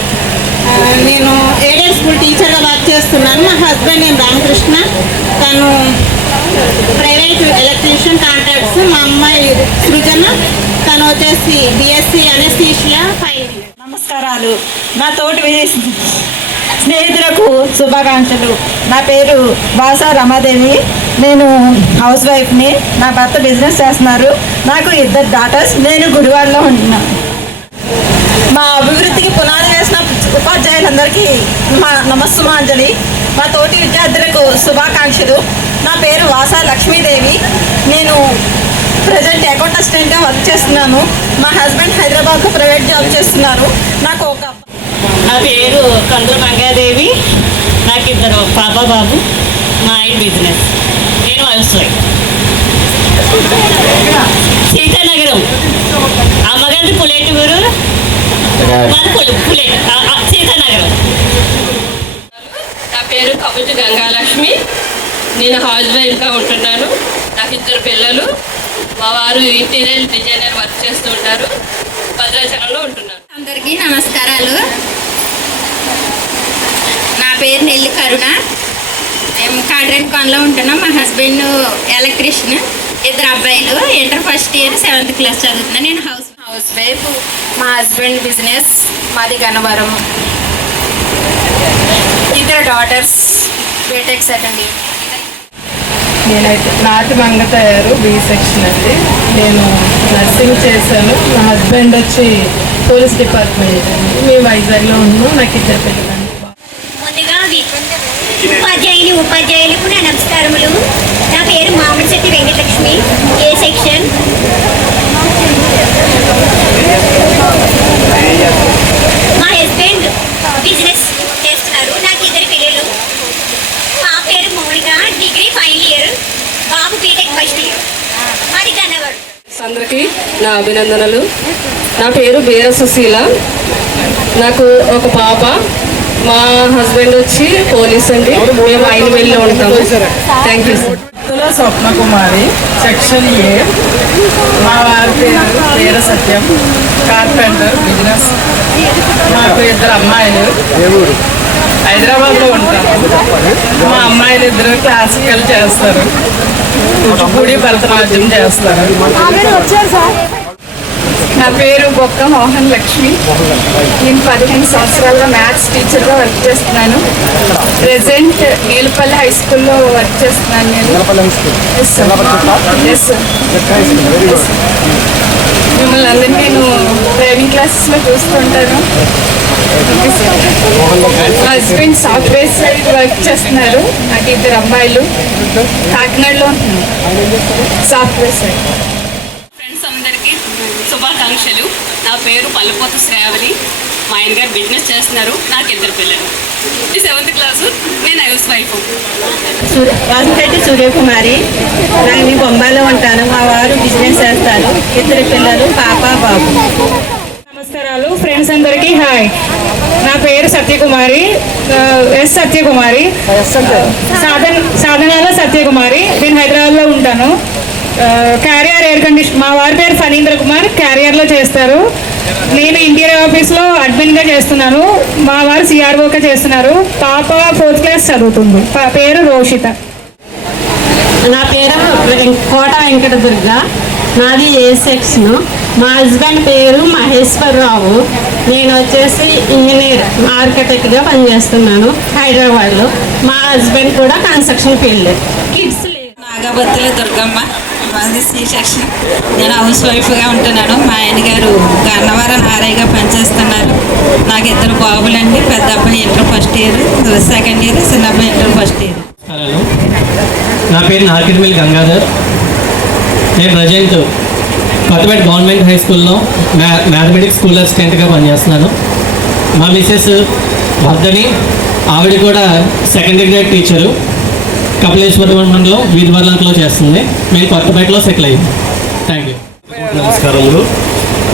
నేను ఎయిడెడ్ స్కూల్ టీచర్గా వర్క్ చేస్తున్నాను. మా హస్బెండ్ నేను రామకృష్ణ, తను ప్రైవేట్ ఎలక్ట్రీషియన్ కాంట్రాక్ట్స్. మా అమ్మాయి సృజన, తను వచ్చేసి BSc అనెస్థీషియా 5 years. నమస్కారాలు. నా తోటి స్నేహితులకు శుభాకాంక్షలు. నా పేరు వాసా రమాదేవి. నేను హౌస్ వైఫ్ని. నా భర్త బిజినెస్ చేస్తున్నారు. నాకు 2 daughters. నేను గుడివాడలో ఉంటున్నాను. మా అభివృద్ధికి పునాది వేసిన ఉపాధ్యాయులందరికీ మా నమస్సుమాంజలి. మా తోటి విద్యార్థులకు శుభాకాంక్షలు. నా పేరు వాసా లక్ష్మీదేవి. నేను ప్రజెంట్ అకౌంట్ అసిస్టెంట్గా వర్క్ చేస్తున్నాను. మా హస్బెండ్ హైదరాబాద్లో ప్రైవేట్ జాబ్ చేస్తున్నారు. నాకు నా పేరు కందుల మంగాదేవి. నాకు 2 పాప బాబు. మా ఆయన బిజినెస్. నేను హౌస్ వైఫ్. సీతానగరం, అమ్మగారి పులేటూరు, సీతానగరం. నా పేరు కబుజు గంగాలక్ష్మి. నేను హౌస్ వైఫ్గా ఉంటున్నాను. నాకు 2 పిల్లలు. మా వారు ఇంటీరియర్ డిజైనర్ వర్క్ చేస్తూ ఉంటారు. భద్రాచలంలో ఉంటున్నారు. అందరికీ నమస్కారాలు. నా పేరు నెల్లి కరుణ. మేము కాడ్రెన్కాన్లో ఉంటున్నాం. మా హస్బెండ్ ఎలక్ట్రీషియన్. 2 అబ్బాయిలు. Inter first year 7th class చదువుతున్నాను. నేను హౌస్ వైఫ్. మా హస్బెండ్ బిజినెస్. మాది Gannavaram. 2 daughters. BTech 2nd year. నేనైతే నాటి మంగ తయారు, B సెక్షన్ అండి. నేను నర్సింగ్ చేశాను. నా హస్బెండ్ వచ్చి పోలీస్ డిపార్ట్మెంట్ అండి. మేము వైజాగ్లో ఉన్నాం. నాకు 2 పిల్లలు. ముందుగా ఉపాధ్యాయులకు నా నమస్కారములు. నా పేరు మామిడిశెట్టి వెంకటలక్ష్మి, A సెక్షన్. మా హస్బెండ్ బిజినెస్ చేస్తున్నారు. నాకు 2 పిల్లలు. మా పేరు మౌనిక, డిగ్రీ 5th year, బాబు బీటెక్ 1st year. మాది గన్నవరం. అందరికీ నా అభినందనలు. నా పేరు బీర సుశీల. నాకు ఒక పాప. మా హస్బెండ్ వచ్చి పోలీస్ అండి. మేము ఐదువేల్లో ఉంటాము. Thank you. Swapna Kumari, section A. మా వారి పేరు వీర సత్యం, కార్పెంటర్ బిజినెస్. మాకు 2 అమ్మాయిలు. హైదరాబాద్లో ఉంటాము. మా అమ్మాయిలు 2 క్లాసికల్ చేస్తారు. కూచిపూడి, భరతనాట్యం చేస్తారు. నా పేరు బొక్క మోహన్ లక్ష్మి. నేను 15 సంవత్సరాలుగా మ్యాథ్స్ టీచర్గా వర్క్ చేస్తున్నాను. ప్రెజెంట్ నీలపల్లి హై స్కూల్లో వర్క్ చేస్తున్నాను నేను. Yes sir. మిమ్మల్ని అందరినీ నేను డ్రైవింగ్ క్లాసెస్లో చూస్తుంటాను. మా హస్బెండ్ సాఫ్ట్వేర్ సైడ్ వర్క్ చేస్తున్నారు. నాకు 2 అమ్మాయిలు, కాకినాడలో ఉంటున్నారు సాఫ్ట్వేర్ సైడ్. ఫ్రెండ్స్ అందరికీ శుభాకాంక్షలు. నా పేరు పల్లపోత శ్రావణి. మా ఆయన గారు బిజినెస్ చేస్తున్నారు. నాకు 2 పిల్లలు. ఇది 7th క్లాసు. నేను హౌస్ వైఫ్. వాసుపేట సూర్యకుమారి. నేను బొంబాయిలో ఉంటాను. మా వారు బిజినెస్ చేస్తారు. 2 పిల్లలు, పాప బాబు. నమస్కారాలు ఫ్రెండ్స్ అందరికీ హాయ్. నా పేరు సత్యకుమారి, సత్యకుమారి, సాధనాల సత్యకుమారి. నేను హైదరాబాద్లో ఉంటాను. Carrier air condition. మా వారి పేరు ఫణీంద్ర కుమార్, క్యారియర్లో చేస్తారు. నేను ఇంటీరియర్ ఆఫీస్లో అడ్మిన్గా చేస్తున్నాను. మా వారు సిఆర్ఓగా చేస్తున్నారు. పాప 4th క్లాస్ చదువుతుంది. పేరు రోషిత. నా పేరు కోట వెంకట దుర్గ. నాది ఏ సెక్షన్. మా హస్బెండ్ పేరు మహేశ్వరరావు. నేను వచ్చేసి ఇంజనీర్ ఆర్కిటెక్ట్గా పనిచేస్తున్నాను హైదరాబాద్లో. మా హస్బెండ్ కూడా కన్స్ట్రక్షన్ ఫీల్డ్. కిడ్స్ నాగబత్తుల దుర్గమ్మ. మాది సి సెక్షన్. నేను హౌస్ వైఫ్గా ఉంటున్నాను. మా ఆయన గారు గన్నవరం ఆర్ఐగా పనిచేస్తున్నారు. నాకు 2 బాబులండి. పెద్ద అబ్బాయి inter first year, 2nd year, చిన్న అబ్బాయి ఇంటర్ ఫస్ట్ ఇయర్. నా పేరు నార్కిర్మిల్ గంగాధర్. నేను ప్రజెంట్ కొత్తపేట గవర్నమెంట్ హై స్కూల్లో మ్యాథమెటిక్స్ స్కూల్ అసిస్టెంట్గా పనిచేస్తున్నాను. మా మిసెస్ వర్ధని, ఆవిడ కూడా 2nd గ్రేడ్ టీచరు. కపిలేశ్వర మండలం వీధివర్లంలో చేస్తుంది. మేము కొత్తపేటలో సెటిల్ అయ్యాం. Thank you. నమస్కారములు.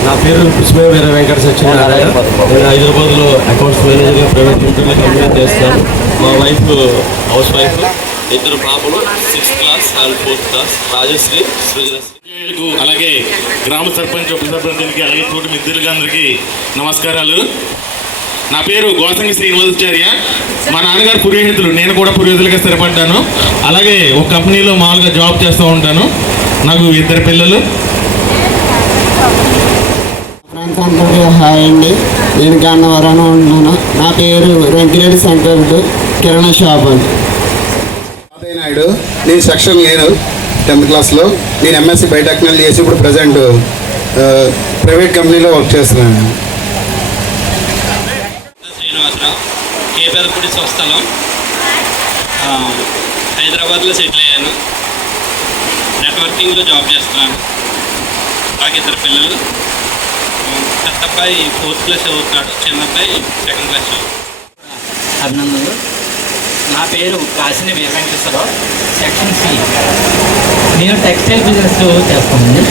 నా పేరు పుష్ప వీర వెంకట సత్యనారాయణ. నేను హైదరాబాద్లో అకౌంట్స్ మేనేజర్గా ప్రైవేట్ లిమిటెడ్లో కంపెనీ చేస్తాను. మా వైఫ్ హౌస్ వైఫ్. 2 పాపలు 6th class and 4th class. Rajashri, Srujanashri. అలాగే గ్రామ సర్పంచ్, ఉప సర్పంచ్కి, అలాగే తోటి మిత్రులకి అందరికీ నమస్కారాలు. నా పేరు గోసంగి శ్రీనివాసాచార్య. మా నాన్నగారు పురోహితులు, నేను కూడా పురోహితులుగా స్థిరపడ్డాను. అలాగే ఒక కంపెనీలో మామూలుగా జాబ్ చేస్తూ ఉంటాను. నాకు 2 పిల్లలు. ప్రాంతానికి హాయ్ అండి. నేను గన్నవరం ఉంటున్నాను. నా పేరు వెంకరెడ్డి శంకరుడు, కిరణ షాప్ అండి. నాయుడు. నేను సెక్షన్ లేను 10th క్లాస్లో. నేను ఎంఎస్సి బయోటెక్నాలజీ చేసి ఇప్పుడు ప్రజెంట్ ప్రైవేట్ కంపెనీలో వర్క్ చేస్తున్నాను. శ్రీనివాసరావు, కేపేదపూడి స్వస్థలం. హైదరాబాద్లో సెటిల్ అయ్యాను. నెట్వర్కింగ్లో జాబ్ చేస్తున్నాను. నాకు 2 పిల్లలు. పెద్ద అబ్బాయి 4th క్లాస్ చదువుతున్నాడు. చిన్న అబ్బాయి 2nd క్లాస్ చదువుతున్నాడు. అభినందనలు. నా పేరు కాశిని వీర వెంకటేశ్వరరావు, సెక్షన్ సి. నేను టెక్స్టైల్ బిజినెస్ చేస్తానండి.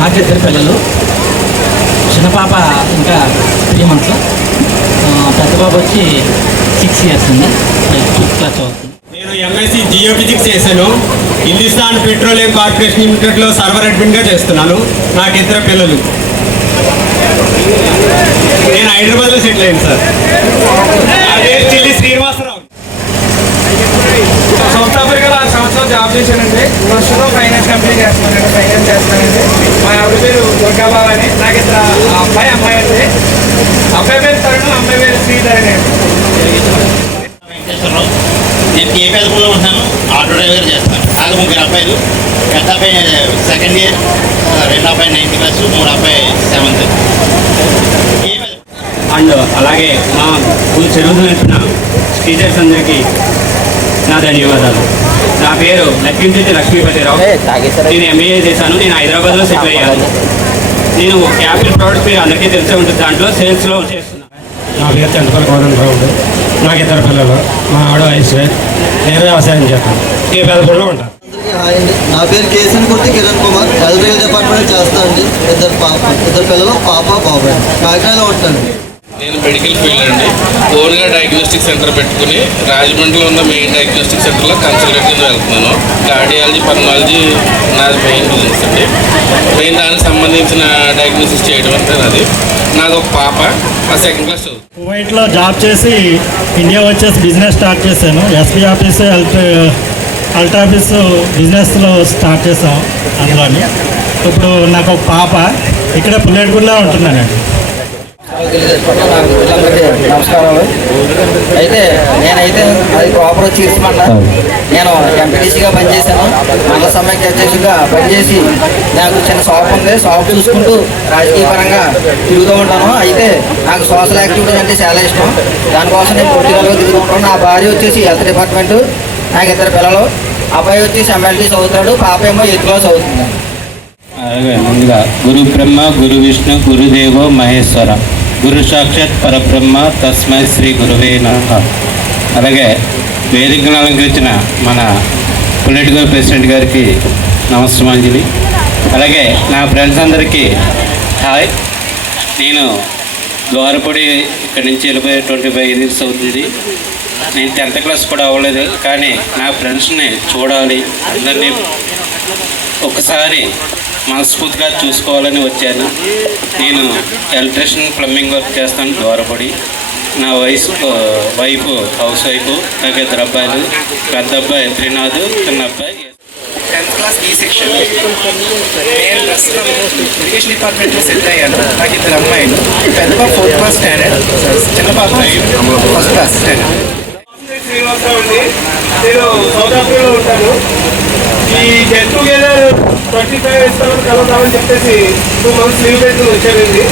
నాకు 2 పిల్లలు. చిన్న పాప ఇంకా 3 months. పెద్ద పాప వచ్చి 6 years ఉంది. 5th క్లాస్ చదువుతుంది. నేను ఎంఎస్సి జియో ఫిజిక్స్ చేశాను. హిందుస్థాన్ పెట్రోలియం కార్పొరేషన్ లిమిటెడ్లో సర్వర్ అడ్మిన్గా చేస్తున్నాను. నాకు 2 పిల్లలు. నేను హైదరాబాద్లో సెటిల్ అయ్యాను సార్. అదే చిల్లి శ్రీనివాసరావు. సంస్థాపకులుగా 6 సంవత్సరాలు జాబ్ చేశానండి. ప్రస్తుతం ఫైనాన్స్ కంపెనీ చేస్తున్నానండి. ఫైనాన్స్ చేస్తానండి. మా ఆవిడ పేరు దుర్గాబాబు అని. నాకు 2 అబ్బాయి అమ్మాయి అండి. అబ్బాయి పేరు తరుణ్, అమ్మాయి పేరు శ్రీధరణి. వెంకటేశ్వరరావు. నేను కేపేదపూడిలో ఉంటాను. ఆటో డ్రైవర్ చేస్తాను. నాకు 3 అబ్బాయిలు. పెద్ద అబ్బాయి 2nd ఇయర్, 2వ అబ్బాయి 9th క్లాస్, 3వ అబ్బాయి 7th. అండ్ అలాగే మా స్కూల్ చదువుతున్న టీచర్స్ అందరికీ నా ధన్యవాదాలు. నా పేరు లక్ష్మీశెట్టి లక్ష్మీపతిరావు. నేను ఎంఏ చేశాను. నేను హైదరాబాద్లో సెటిల్ అయ్యాను. నేను యాపిల్ ప్రోడక్ట్స్ మీరు అందరికీ తెలిసే ఉంటుంది. దాంట్లో సేల్స్లో చేస్తున్నాను. నా పేరు చంద్రపల్లి కోదండరావు. నాకు 2 పిల్లలు. మా ఆవిడ ఐశ్వర్య. నేను వ్యవసాయం చేస్తాను. కేపేదపూడిలో ఉంటాను. నా పేరు కేసన్ కుర్తి కిరణ్ కుమార్. అగ్రికల్చర్ డిపార్ట్మెంట్ చేస్తానండి. 2 పిల్లలు, పాప బాబాయ్. కాకినాడలో ఉంటాను. నేను మెడికల్ ఫీల్డ్ అండి. ఓన్గా డయాగ్నోస్టిక్ సెంటర్ పెట్టుకుని రాజమండ్రిలో ఉన్న మెయిన్ డయాగ్నోస్టిక్ సెంటర్లో కన్సల్టేటివ్గా వెళ్తున్నాను. కార్డియాలజీ, పల్మాలజీ నాది మెయిన్ బిజినెస్ అండి. మెయిన్ దానికి సంబంధించిన డయాగ్నోసిస్ చేయడం అంటే నాది. నాది ఒక పాప, మా 2nd క్లాస్ చదువు. కువైట్లో జాబ్ చేసి ఇండియా వచ్చేసి బిజినెస్ స్టార్ట్ చేశాను. ఎస్పీ ఆఫీస్, అల్ట్రా ఆఫీస్ బిజినెస్లో స్టార్ట్ చేసాం. అందులోని ఇప్పుడు నాకు ఒక పాప. ఇక్కడ పుల్లేటిగూడలో ఉంటున్నానండి. పిల్లలందరికీ నమస్కారాలు. అయితే నేనైతే అది ప్రాపర్ వచ్చి ఇస్తామన్నా. నేను ఎంపీటీసీగా పనిచేశాను, మండల సమైక్య అధ్యక్షుడిగా పనిచేసి నాకు చిన్న షాప్ ఉంది. షాప్ చూసుకుంటూ రాజకీయ పరంగా తిరుగుతూ ఉంటాను. అయితే నాకు సోషల్ యాక్టివిటీస్ అంటే చాలా ఇష్టం. దానికోసం నేను పొలిటికల్గా తిరుగుతూ ఉంటాను. నా భార్య వచ్చేసి హెల్త్ డిపార్ట్మెంటు, నాకు 2 పిల్లలు. అబ్బాయి వచ్చేసి MLT చదువుతాడు, పాప ఏమో 8th క్లాస్ చదువుతుంది. అలాగే ముందుగా గురు బ్రహ్మ, గురు విష్ణు, గురుదేవో మహేశ్వర, గురు సాక్షాత్ పరబ్రహ్మ, తస్మై శ్రీ గురువే నమః. అలాగే వేదికను అలంకరించిన మన పొలిటికల్ ప్రెసిడెంట్ గారికి నమస్కారాంజలి. అలాగే నా ఫ్రెండ్స్ అందరికీ హాయ్. నేను ద్వారపూడి ఇక్కడి నుంచి వెళ్ళిపోయి 25 years అవుతుంది. నేను 10th class కూడా అవ్వలేదు, కానీ నా ఫ్రెండ్స్ని చూడాలి, అందరినీ ఒకసారి మనస్ఫూర్తిగా చూసుకోవాలని వచ్చాను. నేను ఎలక్ట్రీషియన్, ప్లంబింగ్ వర్క్ చేస్తాను ద్వారపడి. నా వైఫ్ హౌస్ వైఫ్. నాకు 2 అబ్బాయిలు, పెద్ద అబ్బాయి త్రినాథ్, చిన్న అబ్బాయి 10th class B section. నేను ప్రస్తుతం ఎడ్యుకేషన్ డిపార్ట్మెంట్లో సెటిల్ అయ్యాను. నాకు 2 అమ్మాయిలు, పెద్ద పాప 4th class స్టాండర్డ్, చిన్న పాప 1st class స్టాండర్డ్. శ్రీనివాసరావు అండి. నేను సౌత్ ఆఫ్రికాలో ఉంటాను. ఈ గెట్ టుగెదర్ 25 ఇస్తామని కలుగుతామని చెప్పేసి 2 months లీవ్ పెట్టి వచ్చానండి.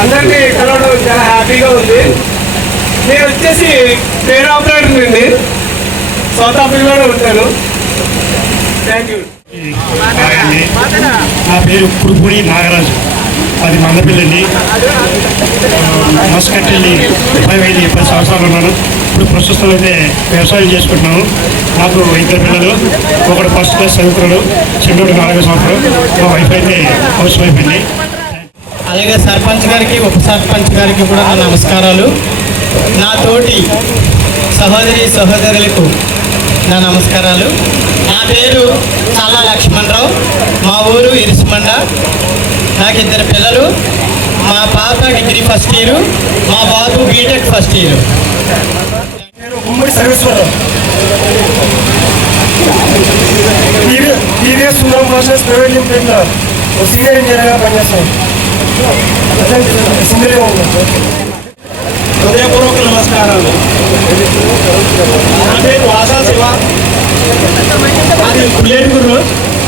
అందరినీ కలవడం చాలా హ్యాపీగా ఉంది. నేను వచ్చేసి ట్రైన్ ఆపరేటర్ అండి, సౌత్ ఆఫ్రికాలో ఉంటాను. Thank you. నా పేరు కురుపూడి నాగరాజు, అది మందపల్లి. మస్కట్టెళ్ళి 10 సంవత్సరాలు ఉన్నాను. ఇప్పుడు ప్రస్తుతం అయితే వ్యవసాయం చేసుకుంటున్నాను. నాకు 2 పిల్లలు, ఒకడు 1st class చదువుతున్నాడు, చిన్నోడు 4వ సంవత్సరం. మా వైఫ్ అయితే హౌస్ వైఫ్ అండి. అలాగే సర్పంచ్ గారికి, ఉప సర్పంచ్ గారికి కూడా నా నమస్కారాలు. నా తోటి సహోదరులకు నా నమస్కారాలు. నా పేరు చాలా లక్ష్మణరావు, మా ఊరు ఇరిసిమండ. నాకు 2 పిల్లలు, మా పాప డిగ్రీ 1st year, మా బాబు BTech 1st year. Ummadi Sarveswararao, TVS Sundaram process private లిమిటెడ్లో సీనియర్ ఇంజనీర్గా పనిచేస్తాను. సింగిల్గా ఉన్నాను. హృదయపూర్వక నమస్కారాలు. నా పేరు వాసా శివ, అది బుల్లెట్ గురు.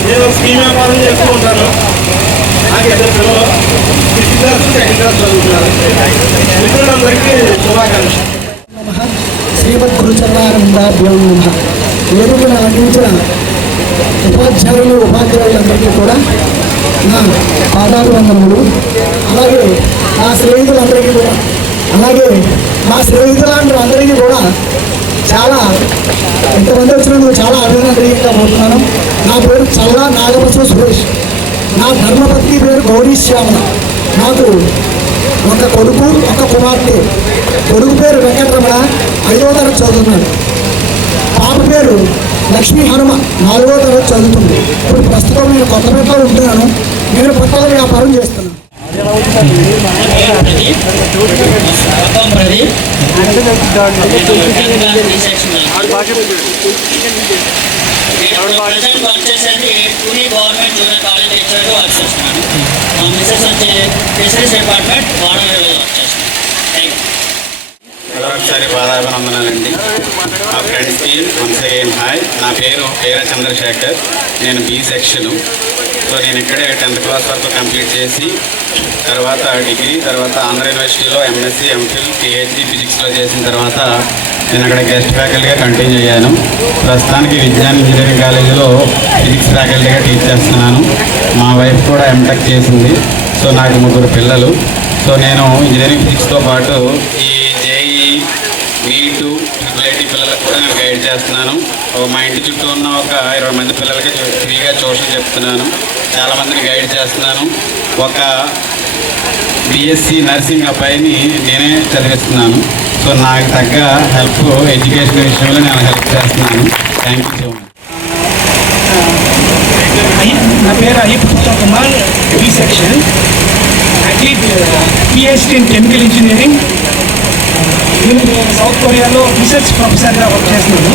నేను స్కీమ్ వ్యాపారం చేస్తూ ఉంటాను. నాకు 2 పిల్లలు, 6th class, 2nd class చదువుతున్నారు. మిత్రులందరికీ శుభాకాంక్షలు. శ్రీమద్ గురుచరణానందాభ్యం నమః. వేదికను అలంకరించిన ఉపాధ్యాయులు, ఉపాధ్యాయులందరికీ కూడా నా పాదాభివందనములు. అలాగే నా స్నేహితులందరికీ కూడా, చాలా ఇంతమంది వచ్చినందుకు చాలా అభినందనీయంగా పోతున్నాను. నా పేరు చల్లా నాగబసవ సురేష్. నా ధర్మపత్ని పేరు గౌరీ శ్యామల. నాకు 1 కొడుకు, 1 కుమార్తె. కొడుకు పేరు వెంకటరమణ, 5వ తరగతి చదువుతున్నాడు. పాప పేరు లక్ష్మీ హనుమ, 4వ తరగతి చదువుతుంది. ఇప్పుడు ప్రస్తుతం నేను కొత్తపేటలో ఉంటున్నాను. నేను బట్టల వ్యాపారం చేస్తున్నాను. గవర్నమెంట్ జూనియర్ కాలేజ్ లెక్చరర్గా వర్క్ చేస్తున్నాను. మా మిసెస్ వచ్చి ఫిషరీస్ డిపార్ట్మెంట్ వాడవేలో వర్క్ చేస్తున్నాను. ఒకసారి పాదాభినందనాలండి. మా ఫ్రెండ్స్కి వన్స్ అగైన్ హాయ్. నా పేరు పేరా చంద్రశేఖర్, నేను B సెక్షన్. సో నేను ఇక్కడే 10th class వరకు కంప్లీట్ చేసి తర్వాత డిగ్రీ, తర్వాత ఆంధ్ర యూనివర్సిటీలో MSc, MPhil, PhD ఫిజిక్స్లో చేసిన తర్వాత నేను అక్కడ గెస్ట్ ఫ్యాకల్టీగా కంటిన్యూ అయ్యాను. ప్రస్తుతానికి విజ్ఞాన్ ఇంజనీరింగ్ కాలేజీలో ఫిజిక్స్ ఫ్యాకల్టీగా టీచ్ చేస్తున్నాను. మా వైఫ్ కూడా M.Tech చేసింది. సో నాకు 3 పిల్లలు. సో నేను ఇంజనీరింగ్ ఫిజిక్స్తో పాటు ఈ JEE, NEET, IIT పిల్లలకు కూడా నేను గైడ్ చేస్తున్నాను. మా ఇంటి చుట్టూ ఉన్న ఒక 20 మంది పిల్లలకి ఫ్రీగా ట్యూషన్ చెప్తున్నాను. చాలామందిని గైడ్ చేస్తున్నాను. ఒక BSc నర్సింగ్ అబ్బాయిని నేనే చదివిస్తున్నాను. సో నాకు తగ్గ హెల్ప్ ఎడ్యుకేషన్ విషయంలో నేను హెల్ప్ చేస్తున్నాను. Thank you so much. నా పేరు Ayyappa Kumar, B section. Actually PhD in chemical engineering. నేను సౌత్ కొరియాలో రీసెర్చ్ ప్రొఫెసర్గా వర్క్ చేస్తున్నాను.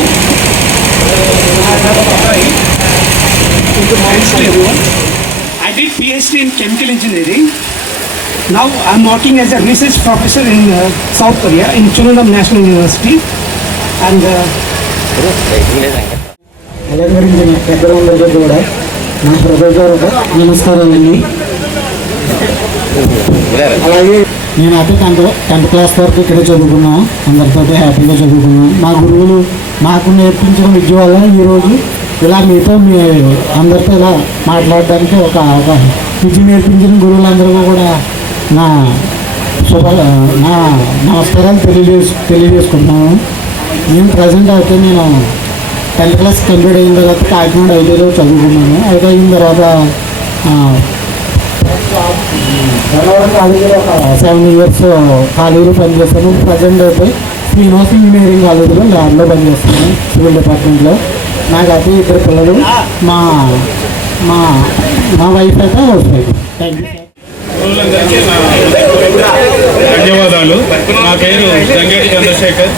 I did PhD in chemical engineering. Now I'm working as a research professor in South Korea in Chungnam National University. And అలంకరించిన పెద్దలందరికీ కూడా నా హృదయపూర్వక నమస్కారాలండి. అలాగే నేను అయితే టెన్త్ క్లాస్ వరకు ఇక్కడే చదువుకున్నాను. అందరితో హ్యాపీగా చదువుకున్నాను. మా గురువులు మాకు నేర్పించిన విద్య వల్ల ఈరోజు ఇలా మీతో మీ అందరితో ఇలా మాట్లాడడానికి ఒక అవకాశం. విద్య నేర్పించిన గురువులందరికీ కూడా నా నమస్కారాలు తెలియజేసుకుంటున్నాను. నేను ప్రజెంట్ అయితే నేను 10th క్లాస్ కంప్లీట్ అయిన తర్వాత కాకినాడ ఐటీలో చదువుకున్నాను. అయితే అయిన తర్వాత 7 years కాలేజీలో పనిచేస్తాను. ప్రజెంట్ అయితే శ్రీనివాస్ ఇంజనీరింగ్ కాలేజీలో ల్యాబ్లో పనిచేస్తాను, సివిల్ డిపార్ట్మెంట్లో. నాకైతే 2 పిల్లలు. మా మా మా వైఫ్ అయితే హౌస్ వైఫ్. Thank you. గురువులందరికీ ధన్యవాదాలు. నా పేరు గంగేటి చంద్రశేఖర్.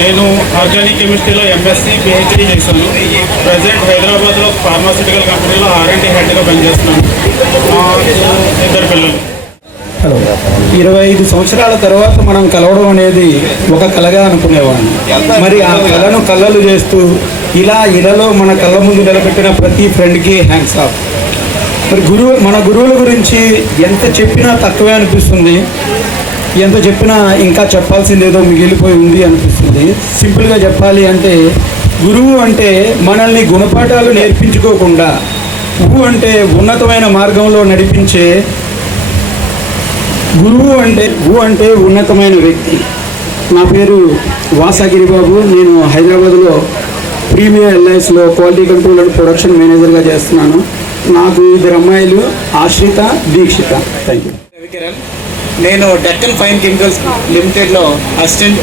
నేను ఆర్గానిక్ కెమిస్ట్రీలో ఎంఎస్సీ పిహెచ్డీ చేశాను. ప్రజెంట్ హైదరాబాద్లో ఫార్మాస్యూటికల్ కంపెనీలో R&D హెడ్గా పనిచేస్తున్నాను. 2 పిల్లలు. హలో. 25 సంవత్సరాల తర్వాత మనం కలవడం అనేది ఒక కళగా అనుకునేవాడిని. మరి ఆ కళను కళ్ళలు చేస్తూ ఇలాలో మన కళ్ళ ముందు నిలబెట్టిన ప్రతి ఫ్రెండ్కి హ్యాండ్స్ ఆఫ్. మరి మన గురువుల గురించి ఎంత చెప్పినా తక్కువే అనిపిస్తుంది. ఎంత చెప్పినా ఇంకా చెప్పాల్సింది ఏదో మిగిలిపోయి ఉంది అనిపిస్తుంది. సింపుల్గా చెప్పాలి అంటే గురువు అంటే మనల్ని గుణపాఠాలు నేర్పించుకోకుండా గురువు అంటే ఉన్నతమైన మార్గంలో నడిపించే గురువు అంటే ఉన్నతమైన వ్యక్తి. నా పేరు వాసాగిరి బాబు. నేను హైదరాబాద్లో ప్రీమియర్ ఎల్ఐస్లో క్వాలిటీ కంట్రోల్ అండ్ ప్రొడక్షన్ మేనేజర్గా చేస్తున్నాను. నాకు 2 అమ్మాయిలు, ఆశ్రిత, దీక్షిత. Thank you. రవికిరణ్. నేను డెక్కన్ ఫైన్ కెమికల్స్ లిమిటెడ్లో అసిస్టెంట్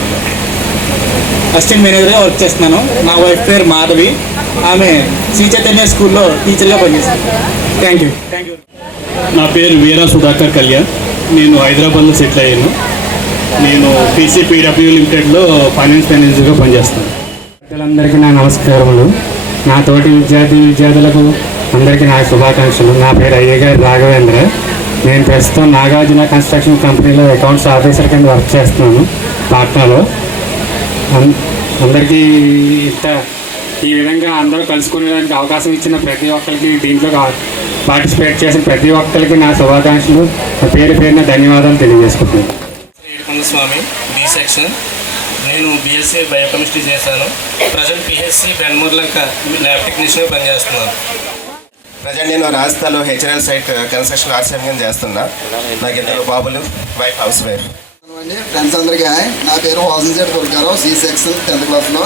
మేనేజర్గా వర్క్ చేస్తున్నాను. నా వైఫ్ పేరు మాధవి. ఆమె శ్రీ చైతన్య స్కూల్లో టీచర్గా పనిచేస్తాను. Thank you. నా పేరు వీరా సుధాకర్ కళ్యాణ్. నేను హైదరాబాద్లో సెటిల్ అయ్యాను. నేను PCPW లిమిటెడ్లో ఫైనాన్స్ మేనేజర్గా పనిచేస్తాను. అందరికీ నా నమస్కారములు. నా తోటి విద్యార్థులకు అందరికీ నా శుభాకాంక్షలు. నా పేరు అయ్యగారి రాఘవేంద్ర. నేను ప్రస్తుతం నాగార్జున కన్స్ట్రక్షన్ కంపెనీలో అకౌంట్స్ ఆఫీసర్ కింద వర్క్ చేస్తున్నాను పాట్నాలో. అందరికీ ఈ విధంగా అందరూ కలుసుకునేదానికి అవకాశం ఇచ్చిన ప్రతి ఒక్కరికి, దీంట్లో పార్టిసిపేట్ చేసిన ప్రతి ఒక్కరికి నా శుభాకాంక్షలు, పేరు పేరున ధన్యవాదాలు తెలియజేసుకుంటున్నాను. స్వామి బి సెక్షన్. నేను BSc బయోకెమిస్ట్రీ చేశాను. ప్రజెంట్ PHC బెన్మూర్లంక ల్యాబ్ టెక్నీషియన్గా పనిచేస్తున్నాను. ప్రజెంట్ నేను రాజస్థాన్లో HRL సైట్ కన్స్ట్రక్షన్ RCM చేస్తున్నా. నాకు 2 బాబులు, వైఫ్ హౌస్ వైఫ్. ఫ్రెండ్స్ అందరికీ హాయ్. నా పేరు Vasamsetti Durgarao. C section 10th క్లాస్లో.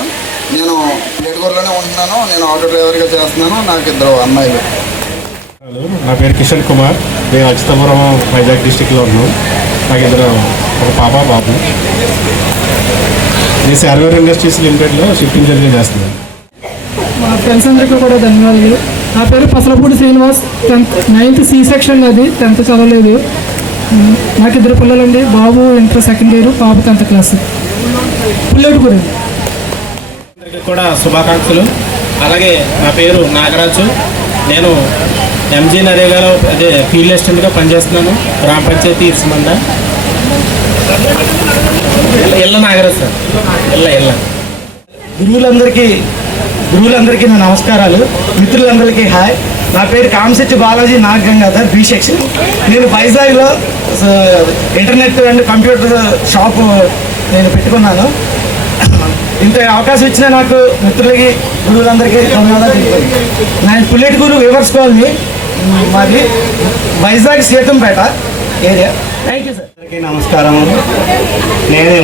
నేను ప్లేట్గూడలోనే ఉంటున్నాను. నేను ఆటో డ్రైవర్గా చేస్తున్నాను. నాకు 2 అమ్మాయిలు. నా పేరు కిషన్ కుమార్. నేను అచ్యుతాపురం వైజాగ్ డిస్టిక్లో ఉన్నాను. నాకు 2 ఒక పాప బాబు. నేను సర్వేర్ ఇండస్ట్రీస్ లిమిటెడ్లో షిఫ్టింగ్ ఇంజనీరింగ్ చేస్తున్నాను. మా ఫ్రెండ్స్ అందరికీ కూడా ధన్యవాదాలు. నా పేరు Pasalapudi Srinivas. 9th C section, అది 10th చదవలేదు. నాకు 2 పిల్లలండి. బాబు ఇంటర్ 2nd year, పాప 10th క్లాస్. పుల్లెటూరు. అందరికీ కూడా శుభాకాంక్షలు. అలాగే నా పేరు నాగరాజు. నేను MG నరేగాలో ఫీల్డ్ అసిస్టెంట్గా పనిచేస్తున్నాను. గ్రామ పంచాయతీ ఇర్సమండ. ఎల్ల నాగరాజు సార్. ఎల్ల గురువులందరికీ నా నమస్కారాలు. మిత్రులందరికీ హాయ్. నా పేరు కామశెట్టి బాలాజీ నాగ్ గంగాధర్, B సెక్షన్. నేను వైజాగ్లో ఇంటర్నెట్ అండ్ కంప్యూటర్ షాపు నేను పెట్టుకున్నాను. ఇంత అవకాశం ఇచ్చిన నాకు మిత్రులకి, గురువులందరికీ ధన్యవాదాలు తెలుపుతాను. నేను పుల్లెటూరు వివర్స్ కాలనీ, మాది Vizag Seethampeta area. Thank you sir. అందరికీ నమస్కారం. నేను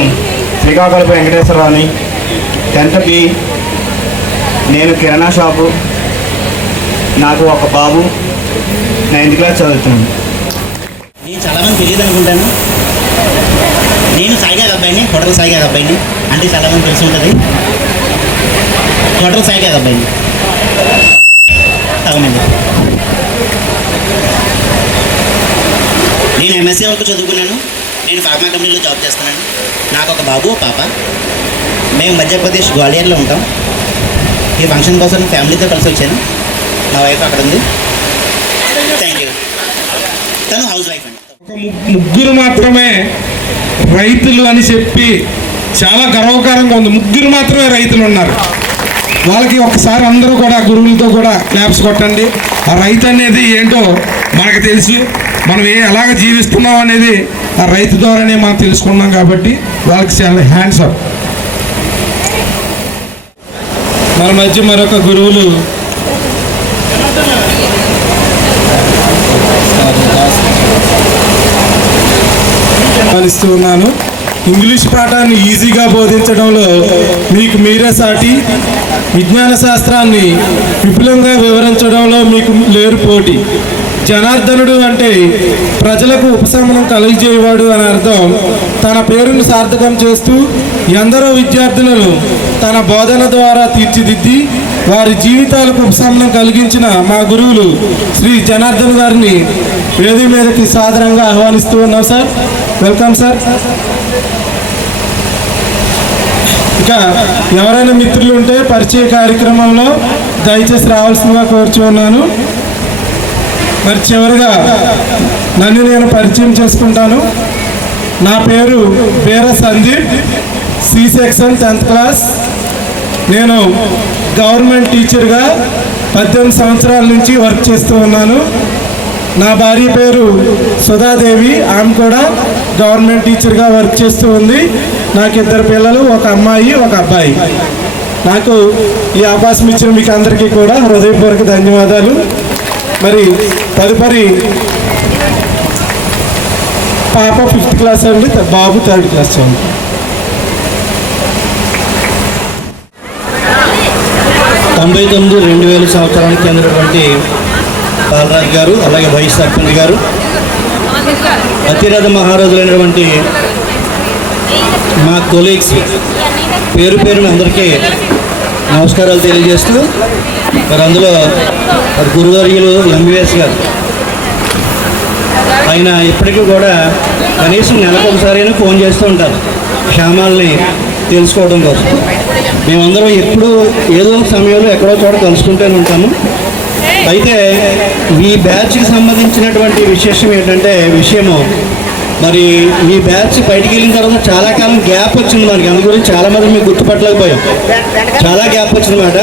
శ్రీకాకుళపు వెంకటేశ్వరరావుని. 10th B. నేను కిరాణా షాపు. నాకు ఒక బాబు, 9th క్లాస్ చదువుతున్నాను. నేను చాలామంది తెలియదు అనుకుంటాను. నేను సాయిగారి అబ్బాయిని, హోటల్ సాయిగారి అబ్బాయిని. అంటే చాలామంది తెలిసి ఉంటుంది. హోటల్ సాయిగారి అబ్బాయిని. అవునండి. నేను MSc వరకు చదువుకున్నాను. నేను ఫార్మా కంపెనీలో జాబ్ చేస్తున్నాను. నాకు ఒక బాబు, పాప. మేము మధ్యప్రదేశ్ గ్వాలియర్లో ఉంటాం. ఈ ఫంక్షన్ కోసం ఫ్యామిలీతో కలిసి వచ్చాను. మా వైఫ్ అక్కడ ఉంది. Thank you. తను హౌస్ వైఫ్ అండి. ముగ్గురు మాత్రమే రైతులు అని చెప్పి చాలా గర్వకారంగా ఉంది. ముగ్గురు మాత్రమే రైతులు ఉన్నారు. వాళ్ళకి ఒకసారి అందరూ కూడా గురువులతో కూడా క్లాప్స్ కొట్టండి. ఆ రైతు అనేది ఏంటో మనకు తెలుసు, మనం ఎలాగ జీవిస్తున్నాం అనేది ఆ రైతు ద్వారానే మనం తెలుసుకున్నాం కాబట్టి వాళ్ళకి చాలా హ్యాండ్స్ అప్. మన మధ్య మరొక గురువులు ఇస్తూ ఉన్నాను. ఇంగ్లీష్ పాఠాన్ని ఈజీగా బోధించడంలో మీకు మీరే సాటి, విజ్ఞాన శాస్త్రాన్ని విపులంగా వివరించడంలో మీకు లేరు పోటీ. జనార్దనుడు అంటే ప్రజలకు ఉపశమనం కలిగజేయవాడు అని అర్థం. తన పేరును సార్థకం చేస్తూ ఎందరో విద్యార్థులను తన బోధన ద్వారా తీర్చిదిద్ది వారి జీవితాలకు ఉపశమనం కలిగించిన మా గురువులు శ్రీ జనార్దన్ గారిని వేదిక మీదకి సాదరంగా ఆహ్వానిస్తూ ఉన్నాం సార్. Welcome sir. ఇక ఎవరైనా మిత్రులు ఉంటే పరిచయ కార్యక్రమంలో దయచేసి రావాల్సిందిగా కోరుచు ఉన్నాను. మరి చివరిగా నన్ను నేను పరిచయం చేసుకుంటాను. నా పేరు Bera Sandeep, C section 10th class. నేను గవర్నమెంట్ టీచర్గా 18 సంవత్సరాల నుంచి వర్క్ చేస్తూ ఉన్నాను. నా భార్య పేరు సుధాదేవి, ఆమె కూడా గవర్నమెంట్ టీచర్గా వర్క్ చేస్తూ ఉంది. నాకు 2 పిల్లలు, ఒక అమ్మాయి, ఒక అబ్బాయి. నాకు ఈ అవకాశం ఇచ్చిన మీకు అందరికీ కూడా హృదయపూర్వక ధన్యవాదాలు. మరి తదుపరి పాప 5th క్లాస్ అండి, బాబు 3rd క్లాస్ అండి. తొంభై 2000 సంవత్సరానికి చెందినటువంటి బాలరాజు గారు, అలాగే వైస్ సర్పంచ్ గారు, అతిరథ మహారాజులైనటువంటి మా కొలీగ్స్ పేరు పేరున అందరికీ నమస్కారాలు తెలియజేస్తూ, మరి అందులో గురువర్యులు ఎంబీఎస్ గారు, ఆయన ఇప్పటికీ కూడా కనీసం నెలకొకసారైనా ఫోన్ చేస్తూ ఉంటారు క్షేమాలని తెలుసుకోవడం కోసం. మేమందరం ఎప్పుడు ఏదో సమయంలో ఎక్కడో చోట కలుసుకుంటూనే ఉంటాము. అయితే ఈ బ్యాచ్కి సంబంధించినటువంటి విశేషం ఏంటంటే మరి ఈ బ్యాచ్ బయటికి వెళ్ళిన తర్వాత చాలా కాలం గ్యాప్ వచ్చింది మనకి. అందు గురించి చాలామంది మీకు గుర్తుపట్టలేకపోయాం. చాలా గ్యాప్ వచ్చిందన్నమాట.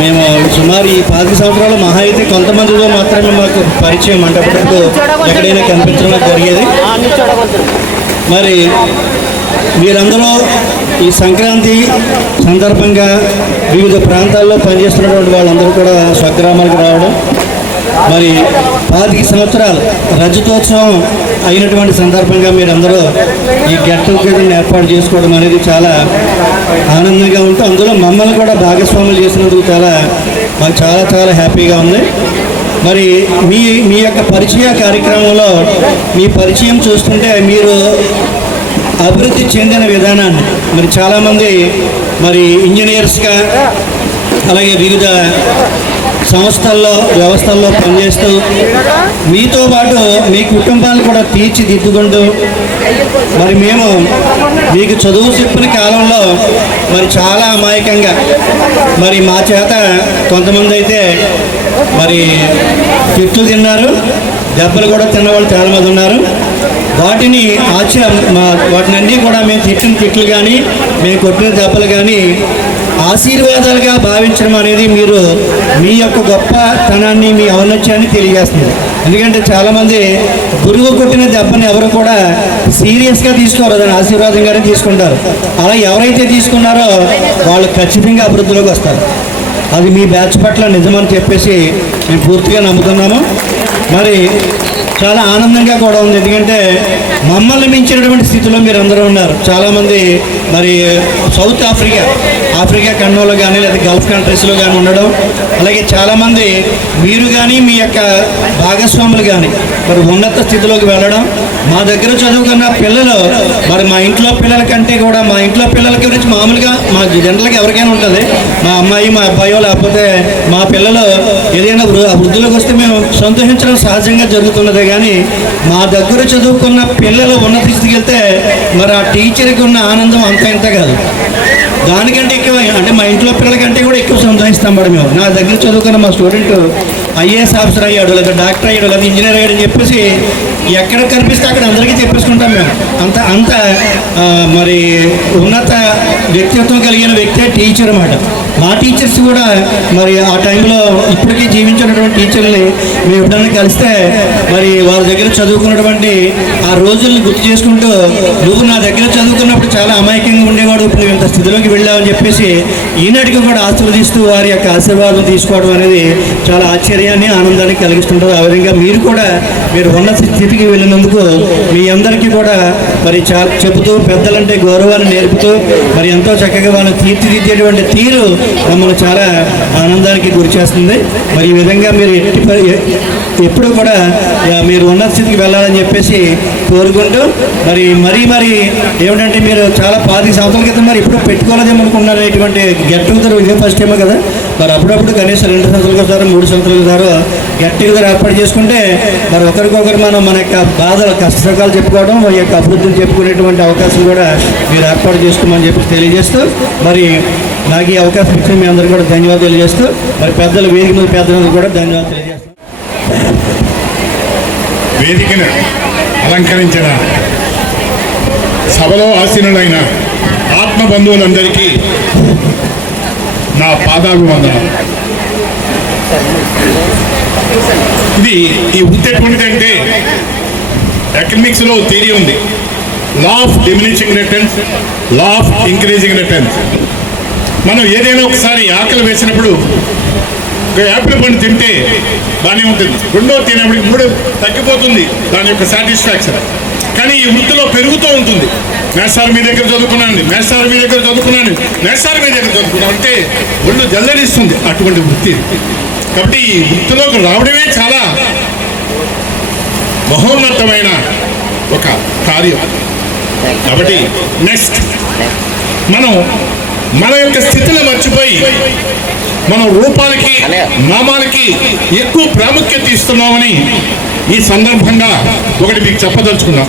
మేము సుమారు ఈ 15 సంవత్సరాలు మహా అయితే కొంతమందితో మాత్రమే మాకు పరిచయం, అంటే అప్పటికప్పుడు ఎక్కడైనా కనిపించడం జరిగేది. మరి మీరందరూ ఈ సంక్రాంతి సందర్భంగా వివిధ ప్రాంతాల్లో పనిచేస్తున్నటువంటి వాళ్ళందరూ కూడా స్వగ్రామాలకు రావడం, మరి 25 సంవత్సరాలు రజతోత్సవం అయినటువంటి సందర్భంగా మీరందరూ ఈ గెట్ టుగెదర్ని ఏర్పాటు చేసుకోవడం అనేది చాలా ఆనందంగా ఉంటూ, అందులో మమ్మల్ని కూడా భాగస్వాములు చేసినందుకు మాకు చాలా చాలా హ్యాపీగా ఉంది. మరి మీ యొక్క పరిచయ కార్యక్రమంలో మీ పరిచయం చూస్తుంటే మీరు అభివృద్ధి చెందిన విధానాన్ని, మరి చాలామంది మరి ఇంజనీర్స్గా, అలాగే వివిధ సంస్థల్లో వ్యవస్థల్లో పనిచేస్తూ మీతో పాటు మీ కుటుంబాన్ని కూడా తీర్చిదిద్దుకుంటూ, మరి మేము మీకు చదువు చెప్పిన కాలంలో మరి చాలా అమాయకంగా మరి మా చేత కొంతమంది అయితే మరి తిట్లు తిన్నారు, దెబ్బలు కూడా తిన్నవాళ్ళు చాలామంది ఉన్నారు. వాటిని వాటినన్నీ కూడా మేము తిట్టిన తిట్లు కానీ మేము కొట్టిన దెబ్బలు కానీ ఆశీర్వాదాలుగా భావించడం అనేది మీరు మీ యొక్క గొప్పతనాన్ని, మీ ఔన్నత్యాన్ని తెలియజేస్తుంది. ఎందుకంటే చాలామంది గురువు కొట్టిన దెబ్బని ఎవరు కూడా సీరియస్గా తీసుకోరు, దాన్ని ఆశీర్వాదంగానే తీసుకుంటారు. అలా ఎవరైతే తీసుకున్నారో వాళ్ళు ఖచ్చితంగా అభివృద్ధిలోకి వస్తారు. అది మీ బ్యాచ్ పట్ల నిజమని చెప్పేసి మేము పూర్తిగా నమ్ముతున్నాము. మరి చాలా ఆనందంగా కూడా ఉంది, ఎందుకంటే మమ్మల్ని మించినటువంటి స్థితిలో మీరు అందరూ ఉన్నారు. చాలామంది మరి సౌత్ ఆఫ్రికా ఖండంలో కానీ లేదా గల్ఫ్ కంట్రీస్లో కానీ ఉండడం, అలాగే చాలామంది మీరు కానీ మీ యొక్క భాగస్వాములు కానీ మరి ఉన్నత స్థితిలోకి వెళ్ళడం, మా దగ్గర చదువుకున్న పిల్లలు మరి మా ఇంట్లో పిల్లల కంటే కూడా మా ఇంట్లో పిల్లల గురించి మామూలుగా మా జనరల్గా ఎవరికైనా ఉంటుంది, మా అమ్మాయి మా అబ్బాయో లేకపోతే మా పిల్లలు ఏదైనా వృద్ధిలోకి వస్తే మేము సంతోషించడం సహజంగా జరుగుతున్నదే. కానీ మా దగ్గర చదువుకున్న పిల్లలు ఉన్నత స్థితికి వెళ్తే మరి ఆ టీచర్కి ఉన్న ఆనందం అంత ఇంత కాదు, దానికంటే ఎక్కువ, అంటే మా ఇంట్లో పిల్లల కంటే కూడా ఎక్కువ సంతోషిస్తాం మేడం మేము. నా దగ్గర చదువుకున్న మా స్టూడెంట్ ఐఏఎస్ ఆఫీసర్ అయ్యాడు, లేదా డాక్టర్ అయ్యాడు, లేదా ఇంజనీర్ అయ్యాడు అని చెప్పేసి ఎక్కడ కనిపిస్తే అక్కడ అందరికీ చెప్పేసుకుంటాం మేము. అంత మరి ఉన్నత వ్యక్తిత్వం కలిగిన వ్యక్తే టీచర్ అన్నమాట. మా టీచర్స్ కూడా మరి ఆ టైంలో ఇప్పటికీ జీవించినటువంటి టీచర్ని మేము ఎప్పుడైనా కలిస్తే మరి వాళ్ళ దగ్గర చదువుకున్నటువంటి ఆ రోజుల్ని గుర్తు చేసుకుంటూ, నువ్వు నా దగ్గర చదువుకున్నప్పుడు చాలా అమాయకంగా ఉండేవాడు, ఇప్పుడు నువ్వు ఇంత స్థితిలోకి వెళ్ళావని చెప్పేసి ఈనాటికి కూడా ఆశీర్వదిస్తూ వారి యొక్క ఆశీర్వాదం తీసుకోవడం అనేది చాలా ఆశ్చర్యాన్ని, ఆనందాన్ని కలిగిస్తుంటుంది. ఆ విధంగా మీరు కూడా మీరు ఉన్నత స్థితికి వెళ్ళినందుకు మీ అందరికీ కూడా మరి చాలా చెబుతూ, పెద్దలంటే గౌరవాన్ని నేర్పుతూ మరి ఎంతో చక్కగా వాళ్ళని తీర్చిదిద్దేటువంటి తీరు మమ్మల్ని చాలా ఆనందానికి గురి చేస్తుంది. మరి ఈ విధంగా మీరు ఎప్పుడు కూడా మీరు ఉన్నత స్థితికి వెళ్ళాలని చెప్పేసి కోరుకుంటూ మరి ఏమిటంటే మీరు చాలా 10 సంవత్సరాల క్రితం మరి ఇప్పుడు పెట్టుకోలేదేమనుకున్నారు ఇటువంటి గెట్ టుగెదర్, ఇదే ఫస్ట్ టైమే కదా. మరి అప్పుడప్పుడు కనీసం 2 సంవత్సరాలకు ఒకసారి 3 సంవత్సరాలకు ఒకసారి గెట్ టుగెదర్ ఏర్పాటు చేసుకుంటే మరి ఒకరికొకరు మనం మన యొక్క బాధలు కష్టసుఖాలు చెప్పుకోవడం, మన యొక్క అభివృద్ధిని చెప్పుకునేటువంటి అవకాశం కూడా మీరు ఏర్పాటు చేసుకోమని చెప్పి తెలియజేస్తూ, మరి నాకు ఈ అవకాశం ఇచ్చిన మీ అందరికీ కూడా ధన్యవాదాలు తెలియజేస్తూ, మరి పెద్దలు వేదిక మీద పెద్దలందరూ కూడా ధన్యవాదాలు తెలియజేస్తాం. వేదికను అలంకరించిన సభలో ఆసీనులైన ఆత్మబంధువులందరికీ నా పాదాభివందనం. ఈ వృత్తి ఎటువంటిదంటే ఎకనమిక్స్లో థియరీ ఉంది, law of diminishing returns, law of increasing returns. మనం ఏదైనా ఒకసారి ఆకలి వేసినప్పుడు ఒక యాపిల్ పండు తింటే బాగానే ఉంటుంది, రెండో తినేప్పుడు ఇప్పుడు తగ్గిపోతుంది దాని యొక్క సాటిస్ఫాక్షన్. కానీ ఈ వృత్తిలో పెరుగుతూ ఉంటుంది. మేస్టార్ మీ దగ్గర చదువుకున్నాను, మేస్టార్ మీ దగ్గర చదువుకున్నాను, మేస్టార్ మీ దగ్గర చదువుకున్నాను అంటే ఒళ్ళు జల్లరిస్తుంది అటువంటి వృత్తి. కాబట్టి ఈ వృత్తిలోకి రావడమే చాలా మహోన్నతమైన ఒక కార్యం. కాబట్టి నెక్స్ట్ మనం మన యొక్క స్థితిని మర్చిపోయి మనం రూపాలకి నామాలకి ఎక్కువ ప్రాముఖ్యత ఇస్తున్నామని ఈ సందర్భంగా ఒకటి మీకు చెప్పదలుచుకున్నాం.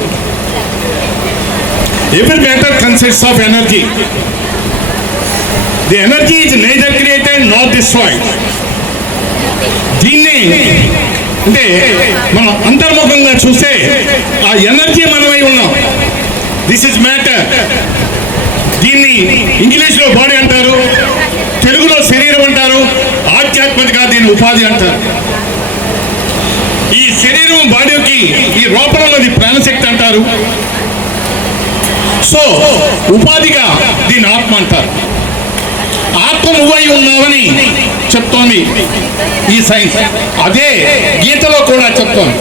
Every matter consists of energy. The energy is nature created, not destroyed. దీన్ని అంటే మనం అంతర్ముఖంగా చూస్తే ఆ ఎనర్జీ మనమై ఉన్నాం. This is matter. దీన్ని ఇంగ్లీష్లో బాడీ అంటారు, తెలుగులో శరీరం అంటారు, ఆధ్యాత్మికంగా దీన్ని ఉపాధి అంటారు. ఈ శరీరం బాడీకి ఈ లోపల ఉన్నది ప్రాణశక్తి అంటారు. సో ఉపాధిగా దీన్ని ఆత్మ అంటారు. ఆత్మ నువ్వై ఉన్నావని చెప్తోంది ఈ సైన్స్. అదే గీతలో కూడా చెప్తోంది.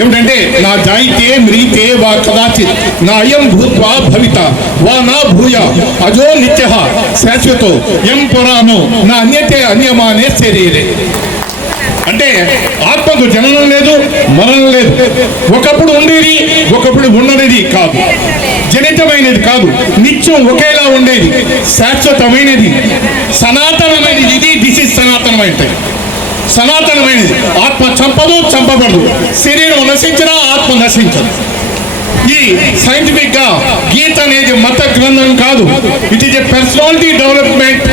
ఏమిటంటే నా జాయితే మ్రీతే వా కదాచిత్ నా అయం భూత్వా భవిత వా నా భూయ అజో నిత్య శాశ్వతో ఎం పురాణో నా అన్యతే అన్యమానే శరీరే. అంటే ఆత్మకు జననం లేదు, మరణం లేదు. ఒకప్పుడు ఉండేది, ఒకప్పుడు ఉన్నది కాదు, జనితమైనది కాదు, నిత్యం ఒకేలా ఉండేది, శాశ్వతమైనది, సనాతనమైనది. ఇది దిస్ ఇస్ సనాతనమైనది. సనాతనమైనది. ఆత్మ చంపదు, చంపబడదు. శరీరం నశించినా ఆత్మ నశించదు. ఈ సైంటిఫిక్ గా గీత అనేది మత గ్రంథం కాదు, it is a personality development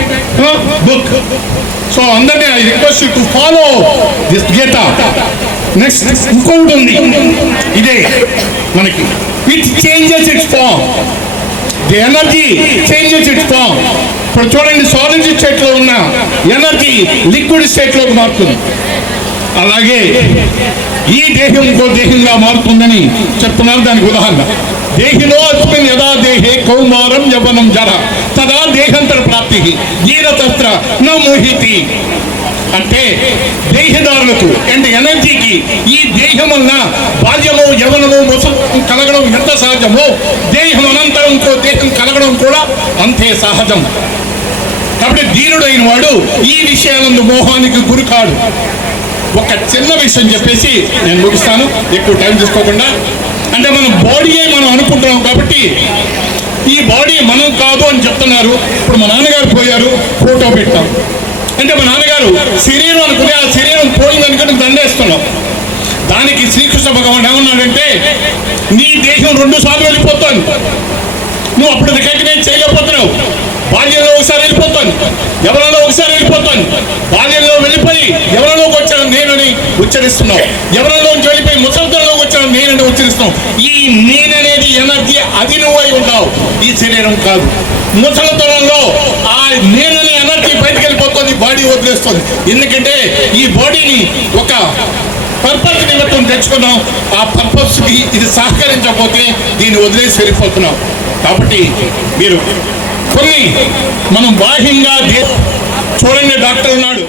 book. So అందరినీ I request you to follow this Gita. Next ఇంకోటి ఉంది, ఇదే మనకి it changes its form. The energy changes its form. ఇప్పుడు చూడండి, సాలిడ్ స్టేట్ లో ఉన్న ఎనర్జీ లిక్విడ్ స్టేట్ లోకి మారుతుంది. అలాగే ఈ దేహం ఇంకో దేహంగా మారుతుందని చెప్తున్నారు. దానికి ఉదాహరణ దేహిలో అస్మిన్ యదా దేహే కౌమారం యవ్వనం జర తదా దేహంతర ప్రాప్తి జీరతస్త్ర న మోహితి. అంటే దేహదారులకు అంటే ఎనర్జీకి ఈ దేహం వలన బాల్యము యవనము ముసలు కలగడం ఎంత సహజమో, దేహం అనంతరం ఇంకో దేహం కలగడం కూడా అంతే సహజం. కాబట్టి దీనుడైన వాడు ఈ విషయాలందు మోహానికి గురి కాడు. ఒక చిన్న విషయం చెప్పేసి నేను ముగిస్తాను, ఎక్కువ టైం తీసుకోకుండా. అంటే మన బాడీయే మనం అనుకుంటున్నాం కాబట్టి ఈ బాడీ మనం కాదు అని చెప్తున్నారు. ఇప్పుడు మా నాన్నగారు పోయారు, ఫోటో పెట్టాం అంటే మా నాన్నగారు శరీరం అనుకుని ఆ శరీరం పోయిందనుకుని దండేస్తున్నాం. దానికి శ్రీకృష్ణ భగవాన్ ఏమన్నాడంటే, నీ దేహం 2 సార్లు వెళ్ళిపోతాను, నువ్వు అప్పుడు రికగ్నైజ్ చేయలేకపోతున్నావు. బాల్యంలో ఒకసారి వెళ్ళిపోతాను, ఎవరిలో ఒకసారి వెళ్ళిపోతాను, బాల్యంలో వెళ్ళిపోయి ఎవరిలో ఉచ్చరిస్తున్నాం. ఎవరిలోంచి వెళ్ళిపోయి ముసలితనంలో వచ్చిన నేనని ఉచ్చరిస్తున్నాం. ఈ నేననేది ఎనర్జీ, అది నువ్వై ఉన్నావు, ఈ శరీరం కాదు. ముసలితనంలో ఆ నేననే ఎనర్జీ బయటకు వెళ్ళిపోతుంది, బాడీ వదిలేస్తుంది. ఎందుకంటే ఈ బాడీని ఒక పర్పస్ నిమిత్తం తెచ్చుకున్నాం. ఆ పర్పస్కి ఇది సహకరించకపోతే దీన్ని వదిలేసి వెళ్ళిపోతున్నాం. కాబట్టి మీరు కొన్ని మనం బాహ్యంగా చూడండి, డాక్టర్ ఉన్నాడు.